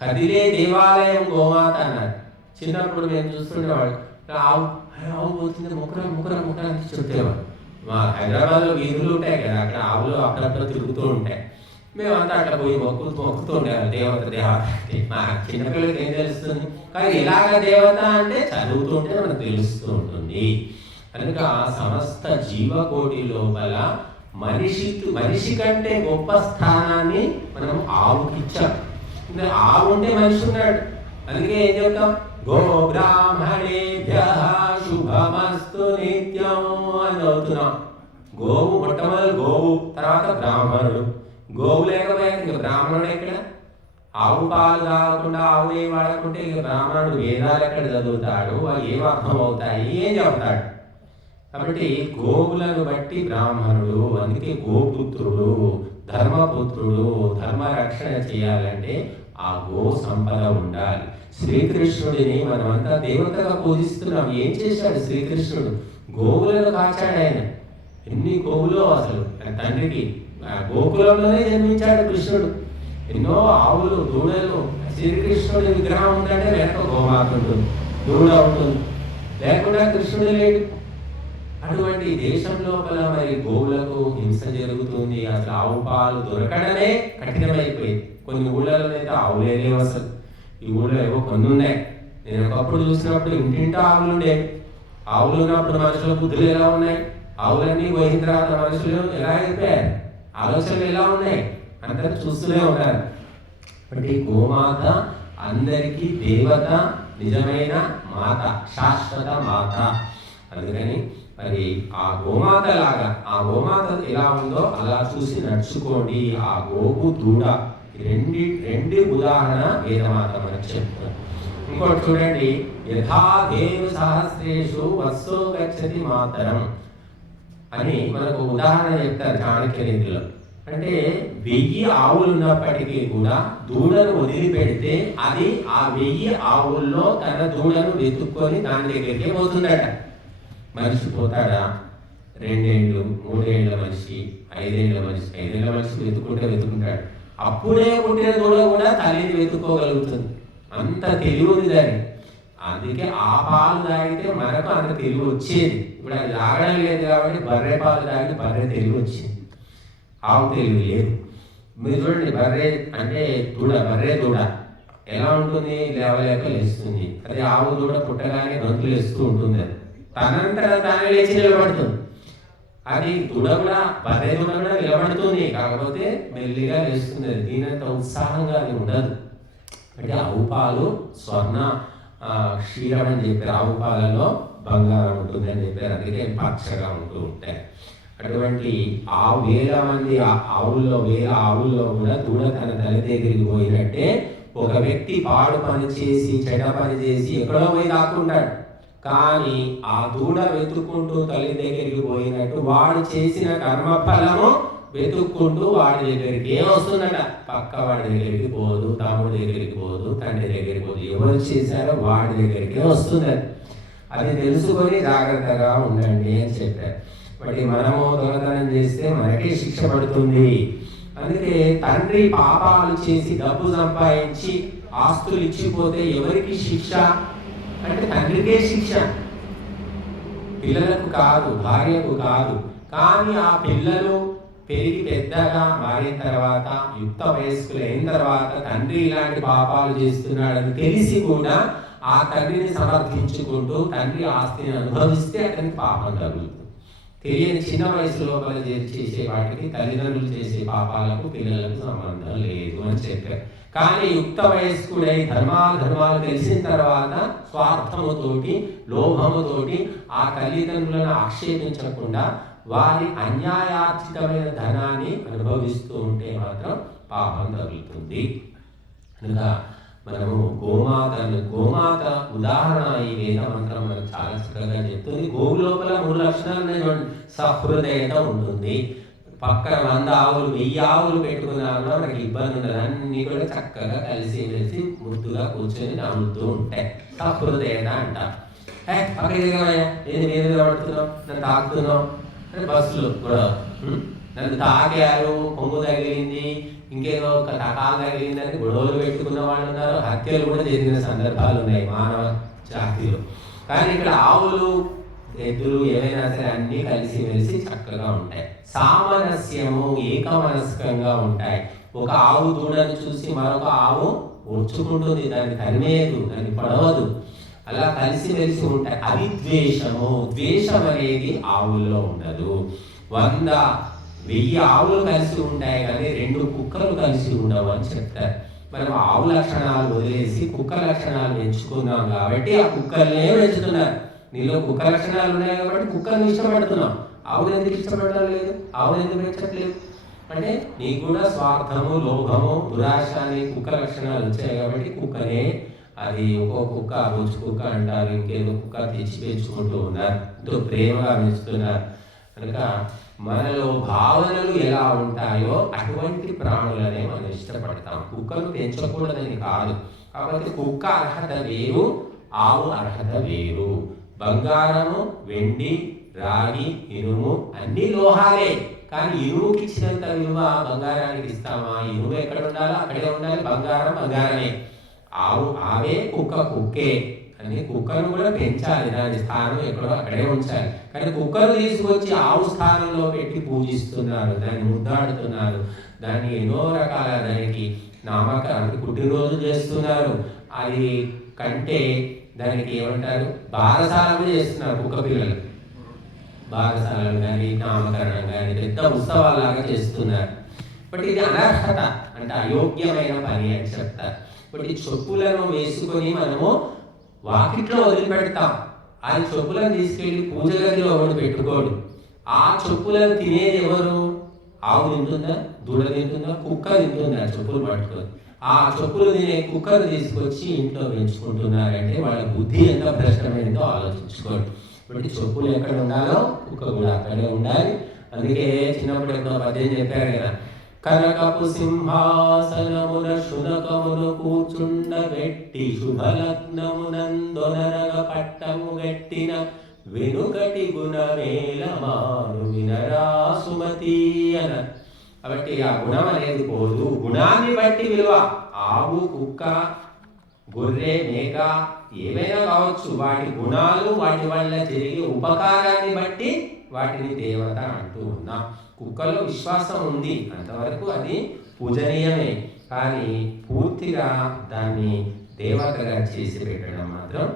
కదిలే దేవాలయం గోమాత అన్నారు. చిన్నప్పుడు మేము చూస్తుండేవాడు, ఆవు పోతుంది ముక్కర అని చెప్తేవాడు. మా హైదరాబాద్లో వీధులు ఉంటాయి కదా, అక్కడ ఆవులు అక్కడక్కడ తిరుగుతూ ఉంటాయి. మేమంతా అట్లా పోయి మొక్కుతూ ఉండేవాళ్ళు దేవత. మా చిన్నపిల్లలకి ఏం తెలుస్తుంది, కానీ ఇలాగ దేవత అంటే చదువుతుంటే మనకు తెలుస్తూ ఉంటుంది. కనుక సమస్త జీవకోటి లోపల మనిషి కంటే గొప్ప స్థానాన్ని మనం ఆవుకి ఇచ్చాం. ఆవు ఉంటే మనిషి ఉన్నాడు. అందుకే ఏం చెప్తాం, గో బ్రాహ్మణేభ్యః శుభమస్తు నిత్యం అని చదువుతున్నాం. గోవు మొట్టమొదటి గోవు, తర్వాత బ్రాహ్మణుడు. గోవు లేకపోతే ఇక బ్రాహ్మణుడు ఎక్కడ? ఆవు పాలు తాగకుండా ఆవు ఏం వాడకుంటే ఇక బ్రాహ్మణుడు వేదాలు ఎక్కడ చదువుతాడు, అవి ఏం అర్థం అవుతాయి, ఏం చెబుతాడు? కాబట్టి గోవులను బట్టి బ్రాహ్మణుడు. అందుకే గోపుత్రుడు, ధర్మపుత్రుడు. ధర్మ రక్షణ చేయాలంటే ఆ గో సంపద ఉండాలి. శ్రీకృష్ణుడిని మనమంతా దేవతగా పూజిస్తున్నాం. ఏం చేశాడు శ్రీకృష్ణుడు? గోవులను కాచాడు ఆయన. ఎన్ని గోవులో అసలు తండ్రికి గోకులంలోనే జన్మించాడు కృష్ణుడు. ఎన్నో ఆవులు, దూడలు. శ్రీకృష్ణుడి విగ్రహం ఉందంటే వెనక గోమాత ఉంటుంది, దూడ ఉంటుంది, లేకుండా కృష్ణుడు లేడు. అటువంటి దేశం లోపల మరి గోవులకు హింస జరుగుతుంది. అసలు ఆవు పాలు దొరకడమే కఠినమైపోయింది. కొన్ని ఊళ్ళలోనైతే ఆవులే లేవు అసలు. ఈ ఊళ్ళో ఏవో కొన్ని ఉన్నాయి. నేను ఒకప్పుడు చూసినప్పుడు ఇంటింటా ఆవులు ఉండే. ఆవులు ఉన్నప్పుడు మనుషుల బుద్ధులు ఎలా ఉన్నాయి, ఆవులన్నీ పోయిన తర్వాత మనుషులు ఎలా అయిపోయారు, ఆలోచనలు ఎలా ఉన్నాయి, అందరూ చూస్తూనే ఉన్నారు. కాబట్టి గోమాత అందరికీ దేవత, నిజమైన మాత, శాశ్వత మాత. అందుకని మరి ఆ గోమాత లాగా, ఆ గోమాత ఎలా ఉందో అలా చూసి నడుచుకోండి. ఆ గోవు, దూడ రెండు ఉదాహరణ వేదమాత మనకు చెప్తారు. ఇంకోటి చూడండి, యథా దేవ సహస్రేషు వత్సో గచ్చతి మాతరం అని మనకు ఉదాహరణ చెప్తారు చాణక్య నీతిలో. అంటే 1000 ఆవులు ఉన్నప్పటికీ కూడా దూడను వదిలిపెడితే అది ఆ 1000 ఆవుల్లో తన దూడను వెతుక్కొని దాని దగ్గరికి పోతుందట. మనిషి పోతాడా? 2 ఏళ్ళు 3 ఏళ్ళ మనిషి 5 ఏళ్ళ మనిషి 5 ఏళ్ళ మనిషి వెతుకుంటాడు. అప్పుడే పుట్టిన దూడ కూడా తల్లిని వెతుక్కోగలుగుతుంది. అంత తెలివి ఉంది దాన్ని. అందుకే ఆ పాలు తాగితే మనకు అంత తెలివి వచ్చేది. ఇప్పుడు అది తాగడం లేదు కాబట్టి బర్రె పాలు తాగి బర్రె తెలివి వచ్చింది, ఆవు తెలివి లేదు. మీరు చూడండి, బర్రె అంటే బర్రె దూడ ఎలా ఉంటుంది? లేవలేక లేస్తుంది. అది ఆవు దూడ పుట్టగానే గంతులు వేస్తూ ఉంటుంది. అది తనంతట తానే లేచి నిలబడుతుంది. అది దూడ కూడా, బర్రె దూడ కూడా నిలబడుతుంది, కాకపోతే మెల్లిగా లేస్తుంది. దీనంత ఉత్సాహంగా అది ఉండదు. అంటే ఆవు పాలు స్వర్ణ క్షీరం అని చెప్పారు. ఆవు పాలలో బంగారం ఉంటుంది అని చెప్పారు. అందుకే పచ్చగా ఉంటూ ఉంటాయి. అటువంటి ఆ 1000 మంది వేల ఆవుల్లో కూడా దూడ తన తల్లి దగ్గరికి పోయినట్టే ఒక వ్యక్తి పాడు పని చేసి చెడ్డ పని చేసి ఎక్కడో పోయి దాక్కుంటాడు. కానీ ఆ దూడ వెతుక్కుంటూ తల్లి దగ్గరికి పోయినట్టు వాడు చేసిన కర్మఫలము వెతుక్కుంటూ వాడి దగ్గరికి వస్తుందట. పక్క వాడి దగ్గరికి పోదు, తమ్ముడి దగ్గరికి పోదు, తండ్రి దగ్గరికి పోదు. ఎవరు చేశారో వాడి దగ్గరికి వస్తుంది. అది తెలుసుకొని జాగ్రత్తగా ఉండండి అని చెప్పారు. బట్ మనము దొంగతనం చేస్తే మనకే శిక్ష పడుతుంది. అందుకే తండ్రి పాపాలు చేసి డబ్బు సంపాదించి ఆస్తులు ఇచ్చిపోతే ఎవరికి శిక్ష అంటే తండ్రికే శిక్ష, పిల్లలకు కాదు, భార్యకు కాదు. కానీ ఆ పిల్లలు పెరిగి పెద్దగా మారిన తర్వాత, యుక్త వయస్కులు అయిన తర్వాత తండ్రి ఇలాంటి పాపాలు చేస్తున్నాడని తెలిసి కూడా ఆ తండ్రిని సమర్థించుకుంటూ తండ్రి ఆస్తిని అనుభవిస్తే అతనికి పాపం తగులుతుంది. తెలియని చిన్న వయసు లోపల చేసే వాటికి తల్లిదండ్రులు చేసే పాపాలకు పిల్లలకు సంబంధం లేదు అని చెప్పారు. కానీ యుక్త వయస్కుడై ధర్మాలు తెలిసిన తర్వాత స్వార్థముతోటి, లోభముతోటి ఆ తల్లిదండ్రులను ఆక్షేపించకుండా వారి అన్యాయార్జితమైన ధనాన్ని అనుభవిస్తూ ఉంటే మాత్రం పాపం తగులుతుంది. కనుక మనము గోమాత ఉదాహరణ ఈ వేద మంత్రం మనకు చాలా చక్కగా చెప్తుంది. గోవు లోపల 3 లక్షణాలు ఉన్నాయి. సహృదయత ఉంటుంది. పక్కన 100 ఆవులు 1000 ఆవులు పెట్టుకున్నామో మనకి ఇబ్బంది ఉండదు. అన్ని కూడా చక్కగా కలిసి మెలిసి ముద్దుగా కూర్చొని నమ్ముతూ ఉంటాయి. సహృదయత అంటారు. ఏది నేను పడుతున్నావు, నన్ను తాకుతున్నావు అంటే బస్సులు కూడా నన్ను తాకారు, కొమ్ము తగిలింది, ఇంకేదో ఒక తకాలు తగిలిందని గొడవలు పెట్టుకున్న వాళ్ళు ఉన్నారు. హత్యలు కూడా జరిగిన సందర్భాలు ఉన్నాయి మానవ జాతిలో. కానీ ఇక్కడ ఆవులు ఎద్దులు ఏవైనా సరే అన్నీ కలిసి మెలిసి చక్కగా ఉంటాయి. సామరస్యము, ఏకమనస్కంగా ఉంటాయి. ఒక ఆవు దూడని చూసి మరొక ఆవు ఓర్చుకుంటుంది, దాన్ని తరిమేదు, దాన్ని పడవదు. అలా కలిసి మెలిసి ఉంటాయి. అవిద్వేషము, ద్వేషం అనేది ఆవుల్లో ఉండదు. 100-1000 ఆవులు కలిసి ఉంటాయి కానీ 2 కుక్కలు కలిసి ఉండవు అని చెప్తారు. మనం ఆవు లక్షణాలు వదిలేసి కుక్క లక్షణాలు పెంచుకున్నాం కాబట్టి ఆ కుక్కల్నే పెంచుతున్నారు. నీలో కుక్క లక్షణాలు ఉన్నాయి కాబట్టి కుక్కను ఇష్టపడుతున్నాం. ఆవును ఎందుకు ఇష్టపడడం లేదు? ఆవును ఎందుకు పెంచట్లేదు అంటే నీకు కూడా స్వార్థము, లోభము, దురాశ అనే కుక్క లక్షణాలు వచ్చాయి కాబట్టి కుక్కనే అది ఒక్కో కుక్క రోజు కుక్క అంటారు, ఇంకేదో కుక్క తెచ్చి పెంచుకుంటూ ఉన్నారు, ఎంతో ప్రేమగా పెంచుతున్నారు. కనుక మనలో భావనలు ఎలా ఉంటాయో అటువంటి ప్రాణులనే మనం ఇష్టపడతాం. కుక్కను పెంచకూడదని కాదు. కాబట్టి కుక్క అర్హత వేరు, ఆవు అర్హత వేరు. బంగారము, వెండి, రాగి, ఇనుము అన్ని లోహాలే. కానీ ఇనుముకి ఇచ్చినంత విలువ బంగారానికి ఇస్తామా? ఇనుము ఎక్కడ ఉండాలో అక్కడే ఉండాలి, బంగారం బంగారమే. ఆవే, కుక్క కుక్కే అని కుక్కను కూడా పెంచాలి, దాని స్థానం ఎక్కడో అక్కడే ఉంచాలి. కానీ కుక్కను తీసుకొచ్చి ఆవు స్థానంలో పెట్టి పూజిస్తున్నారు, దాన్ని ముద్దాడుతున్నారు, దాన్ని ఎన్నో రకాల దానికి నామకరణానికి పుట్టినరోజు చేస్తున్నారు. అది కంటే దానికి ఏమంటారు, బారసాలను చేస్తున్నారు. కుక్క పిల్లలు బారసాలను కానీ నామకరణం కానీ పెద్ద ఉత్సవాలాగా చేస్తున్నారు. బట్ ఇది అనర్హత అంటే అయోగ్యమైన పని అని చెప్తారు. బట్ ఈ చెప్పులను వేసుకొని మనము వాకిట్లో వదిలిపెడతాం. ఆ చెప్పులను తీసుకెళ్ళి పూజ గదిలో ఒకటి పెట్టుకోడు. ఆ చెప్పులను తినేది ఎవరు? ఆవు తింటుందా, దూడ తింటుందా, కుక్క తింటుందా? చెప్పులు పట్టుకొని ఆ చెప్పులు తినే కుక్కను తీసుకొచ్చి ఇంట్లో పెంచుకుంటున్నారంటే వాళ్ళ బుద్ధి ఎంత భ్రష్టమైందో ఆలోచించుకోండి. కాబట్టి చెప్పులు ఎక్కడ ఉండాలో కుక్క కూడా అక్కడే ఉండాలి. అందుకే చిన్నప్పుడు ఎక్కడో పద్యం చెప్పారు కదా, కనకపు సింహాసనమున శునకమును కూర్చుండబెట్టి శుభలగ్నమునందొనరగ పట్టము గట్టిన వెనుకటి గుణమేలమాను వినరా సుమతి అన. కాబట్టి ఆ గుణం అనేది పోదు, గుణాన్ని బట్టి విలువ. ఆవు, కుక్క, గొర్రె, మేక ఏమైనా కావచ్చు, వాటి గుణాలు వాటి వల్ల జరిగే ఉపకారాన్ని బట్టి వాటిని దేవత అంటూ ఉన్నాం. కుక్కలో విశ్వాసం ఉంది, అంతవరకు అది పూజనీయమే. కానీ పూర్తిగా దాన్ని దేవతగా చేసి పెట్టడం మాత్రం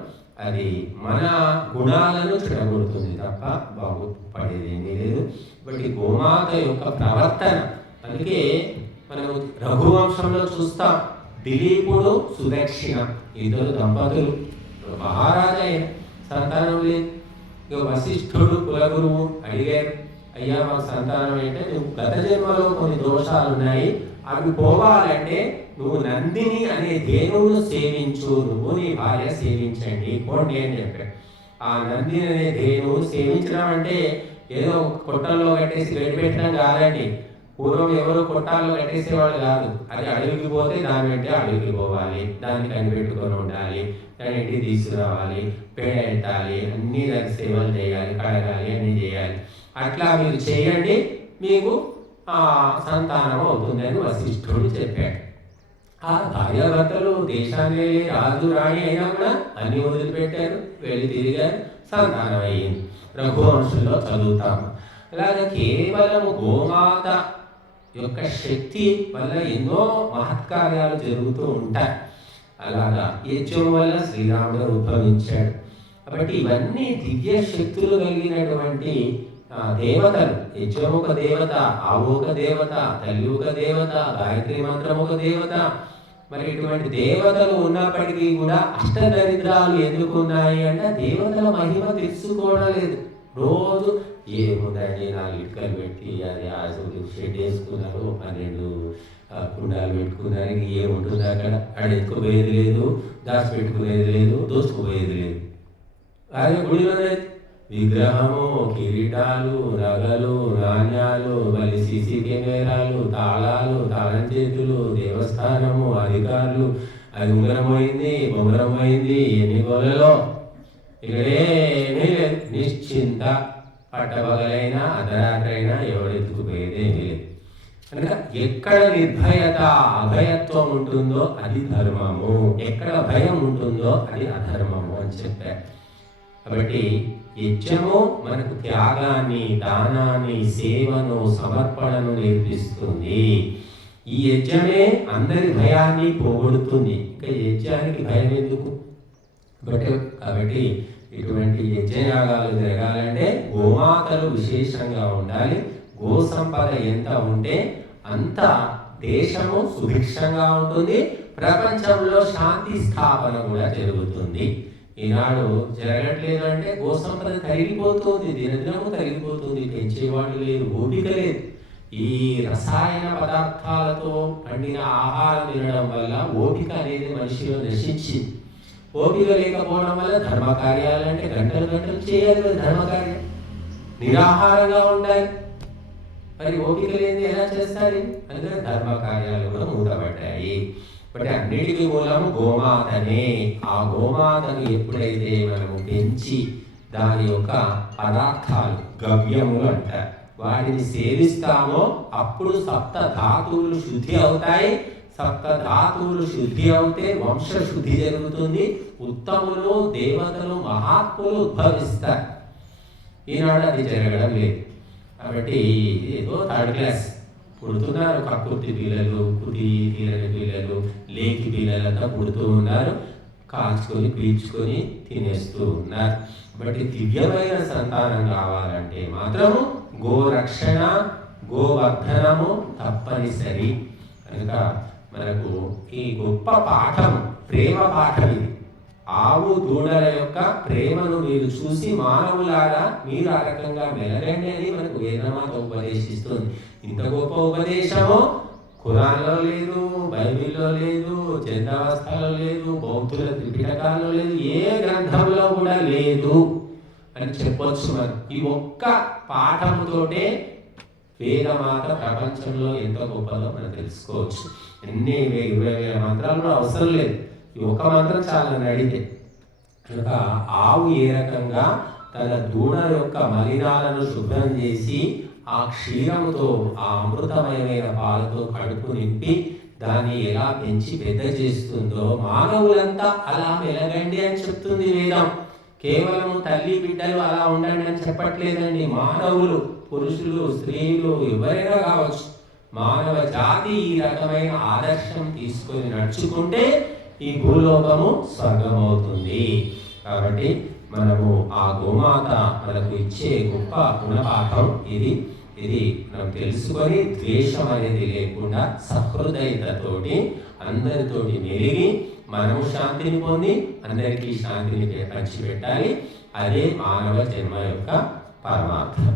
అది మన గుణాలను చెడగొడుతుంది తప్ప బాగుపడేదేమీ లేదు. కాబట్టి గోమాత యొక్క ప్రవర్తన, అందుకే మనము రఘువంశంలో చూస్తాం, దిలీపుడు, సుదక్షిణ ఇద్దరు దంపతులు, మహారాజా సంతానం లేదు. ఇక వశిష్ఠుడు కులగురువు అడిగారు, అయ్యా మాకు సంతానం అంటే నువ్వు గత జన్మలో కొన్ని దోషాలు ఉన్నాయి, అవి పోవాలంటే నువ్వు నందిని అనే ధేనువును సేవించు, నువ్వు నీ భార్య సేవించండి పోండి అని చెప్పాడు. ఆ నందిని అనే ధేనువు సేవించడం అంటే ఏదో కొట్టంలో కట్టేసి పెట్టడం కాదండి. పూర్వం ఎవరు కొట్టాల్లో కట్టేసేవాళ్ళు కాదు. అది అడవికి పోతే దాని వెంటే అడవికి పోవాలి, దాన్ని కనిపెట్టుకొని ఉండాలి, దాని ఇంటికి తీసుకురావాలి, పేడ పెట్టాలి, అన్నీ దానికి సేవలు చేయాలి, కడగాలి, అన్నీ చేయాలి. అట్లా మీరు చేయండి, మీకు సంతానం అవుతుంది అని వశిష్ఠుడు చెప్పాడు. ఆ భార్యాభర్తలు దేశాన్ని రాజు రాణి అయినా కూడా అన్ని వదిలిపెట్టారు, వెళ్ళి తిరిగారు, సంతానం అయ్యింది. రఘువంశంలో చదువుతాము. అలాగే కేవలము గోమాత యొక్క శక్తి వల్ల ఎన్నో మహత్కార్యాలు జరుగుతూ ఉంటాయి. అలాగా యజ్ఞం వల్ల శ్రీరాముడు ఉద్భవించాడు. కాబట్టి ఇవన్నీ దివ్య శక్తులు కలిగినటువంటి దేవతలు. యజ్ఞం ఒక దేవత, ఆవు ఒక దేవత, తల్లి ఒక దేవత, గాయత్రి మంత్రం ఒక దేవత. మరి ఇటువంటి దేవతలు ఉన్నప్పటికీ కూడా అష్టదరిద్రాలు ఎందుకు ఉన్నాయి అంటే దేవతల మహిమ తెలుసుకోవడం లేదు. రోజు ఏముందండి, 4 ఇటుకలు పెట్టి అది షెడ్ వేసుకున్నారు, 12 కుండాలు పెట్టుకున్నారు, ఏముంటుంది అక్కడ? అక్కడ ఎత్తుకుపోయేది లేదు, దాచిపెట్టుకునేది లేదు, దోచుకుపోయేది లేదు. అదే గుడిలో విగ్రహము, కిరీటాలు, నగలు, నాణ్యాలు, మళ్ళీ సీసీ కెమెరాలు, తాళాలు, తాళం చేతులు, దేవస్థానము, అధికారులు, అది ఉంగరం పోయింది, బొంగరం పోయింది, ఎన్ని గోలలో. ఇక్కడేమీ లేదు, నిశ్చింత. పట్టపగలైనా అర్ధరాత్రి అయినా ఎవరెత్తుకుపోయేదేమీ లేదు. కనుక ఎక్కడ నిర్భయత, అభయత్వం ఉంటుందో అది ధర్మము, ఎక్కడ భయం ఉంటుందో అది అధర్మము అని చెప్పారు. కాబట్టి యజ్ఞము మనకు త్యాగాన్ని, దానాన్ని, సేవను, సమర్పణను నేర్పిస్తుంది. ఈ యజ్ఞమే అందరి భయాన్ని పోగొడుతుంది. ఇంకా యజ్ఞానికి భయం ఎందుకు? కాబట్టి ఇటువంటి యజ్ఞయాగాలు జరగాలంటే గోమాతలు విశేషంగా ఉండాలి. గో సంపద ఎంత ఉంటే అంత దేశము సుభిక్షంగా ఉంటుంది, ప్రపంచంలో శాంతి స్థాపన కూడా జరుగుతుంది. ఈనాడు జరగట్లేదు అంటే గో సంపద తరిగిపోతుంది, దినదినము తరిగిపోతుంది, పెంచేవాడు లేరు, ఓపిక లేదు. ఈ రసాయన పదార్థాలతో పండిన ఆహారం తినడం వల్ల ఓపిక అనేది మనిషిలో నశించింది. ఓపిక లేకపోవడం వల్ల ధర్మ కార్యాలంటే గంటలు గంటలు చేయాలి కదా, ధర్మకార్యం నిరాహారంగా ఉండాలి. మరి ఓపిక లేని ఎలా చేస్తారు? అందుకని ధర్మ కార్యాలు కూడా మూతపడ్డాయి. బట్ అన్నిటికీ మూలము గోమాతనే. ఆ గోమాతను ఎప్పుడైతే మనము పెంచి దాని యొక్క పదార్థాలు, గవ్యములు అంటారు, వాటిని సేవిస్తామో అప్పుడు సప్త ధాతువులు శుద్ధి అవుతాయి. సప్త ధాతువులు శుద్ధి అవుతే వంశ శుద్ధి జరుగుతుంది. ఉత్తములు, దేవతలు, మహాత్ములు ఉద్భవిస్తారు. ఈనాడు అది జరగడం లేదు. కాబట్టి ఏదో 3rd క్లాస్ పుడుతున్నారు, కక్కుర్తి పిల్లలు, కుది తీరని పిల్లలు, లేకి పిల్లలంతా పుడుతూ ఉన్నారు, కాల్చుకొని పీల్చుకొని తినేస్తూ ఉన్నారు. కాబట్టి దివ్యమైన సంతానం కావాలంటే మాత్రము గోరక్షణ, గోవర్ధనము తప్పనిసరి. కనుక మనకు ఈ గొప్ప పాఠం, ప్రేమ పాఠం ఇది. ఆవు దూడల యొక్క ప్రేమను మీరు చూసి మానవులారా మీరు ఆ రకంగా మెలగండి అని మనకు వేదమాత ఉపదేశిస్తుంది. ఇంత గొప్ప ఉపదేశము ఖురాన్లో లేదు, బైబిల్లో లేదు, చందావస్థలో లేదు, బౌద్ధుల త్రిపిటకాల్లో లేదు, ఏ గ్రంథంలో కూడా లేదు అని చెప్పొచ్చు. మనం ఈ ఒక్క పాఠముతోటే వేదమాత ప్రపంచంలో ఎంత గొప్పదో మనం తెలుసుకోవచ్చు. ఎన్ని 20,000 మంత్రాలు కూడా అవసరం లేదు, ఈ ఒక మంత్రం చాలని అడిగితే. కనుక ఆవు ఏ రకంగా తన దూడ యొక్క మలినాలను శుభ్రం చేసి ఆ క్షీరముతో, ఆ అమృతమయమైన పాలతో కడుపు నింపి దాన్ని ఎలా పెంచి పెద్ద చేస్తుందో, మానవులంతా అలా మెలగండి అని చెప్తుంది వేదం. కేవలం తల్లి బిడ్డలు అలా ఉండండి అని చెప్పట్లేదండి. మానవులు, పురుషులు, స్త్రీలు ఎవరైనా కావచ్చు, మానవ జాతి ఈ రకమైన ఆదర్శం తీసుకొని నడుచుకుంటే ఈ భూలోకము స్వర్గం అవుతుంది. కాబట్టి మనము ఆ గోమాత మనకు ఇచ్చే గొప్ప గుణపాఠం ఇది. మనం తెలుసుకొని ద్వేషం అనేది లేకుండా సహృదయతతోటి అందరితోటి మెలిగి మనము శాంతిని పొంది అందరికీ శాంతిని పంచిపెట్టాలి. అదే మానవ జన్మ యొక్క పరమార్థం.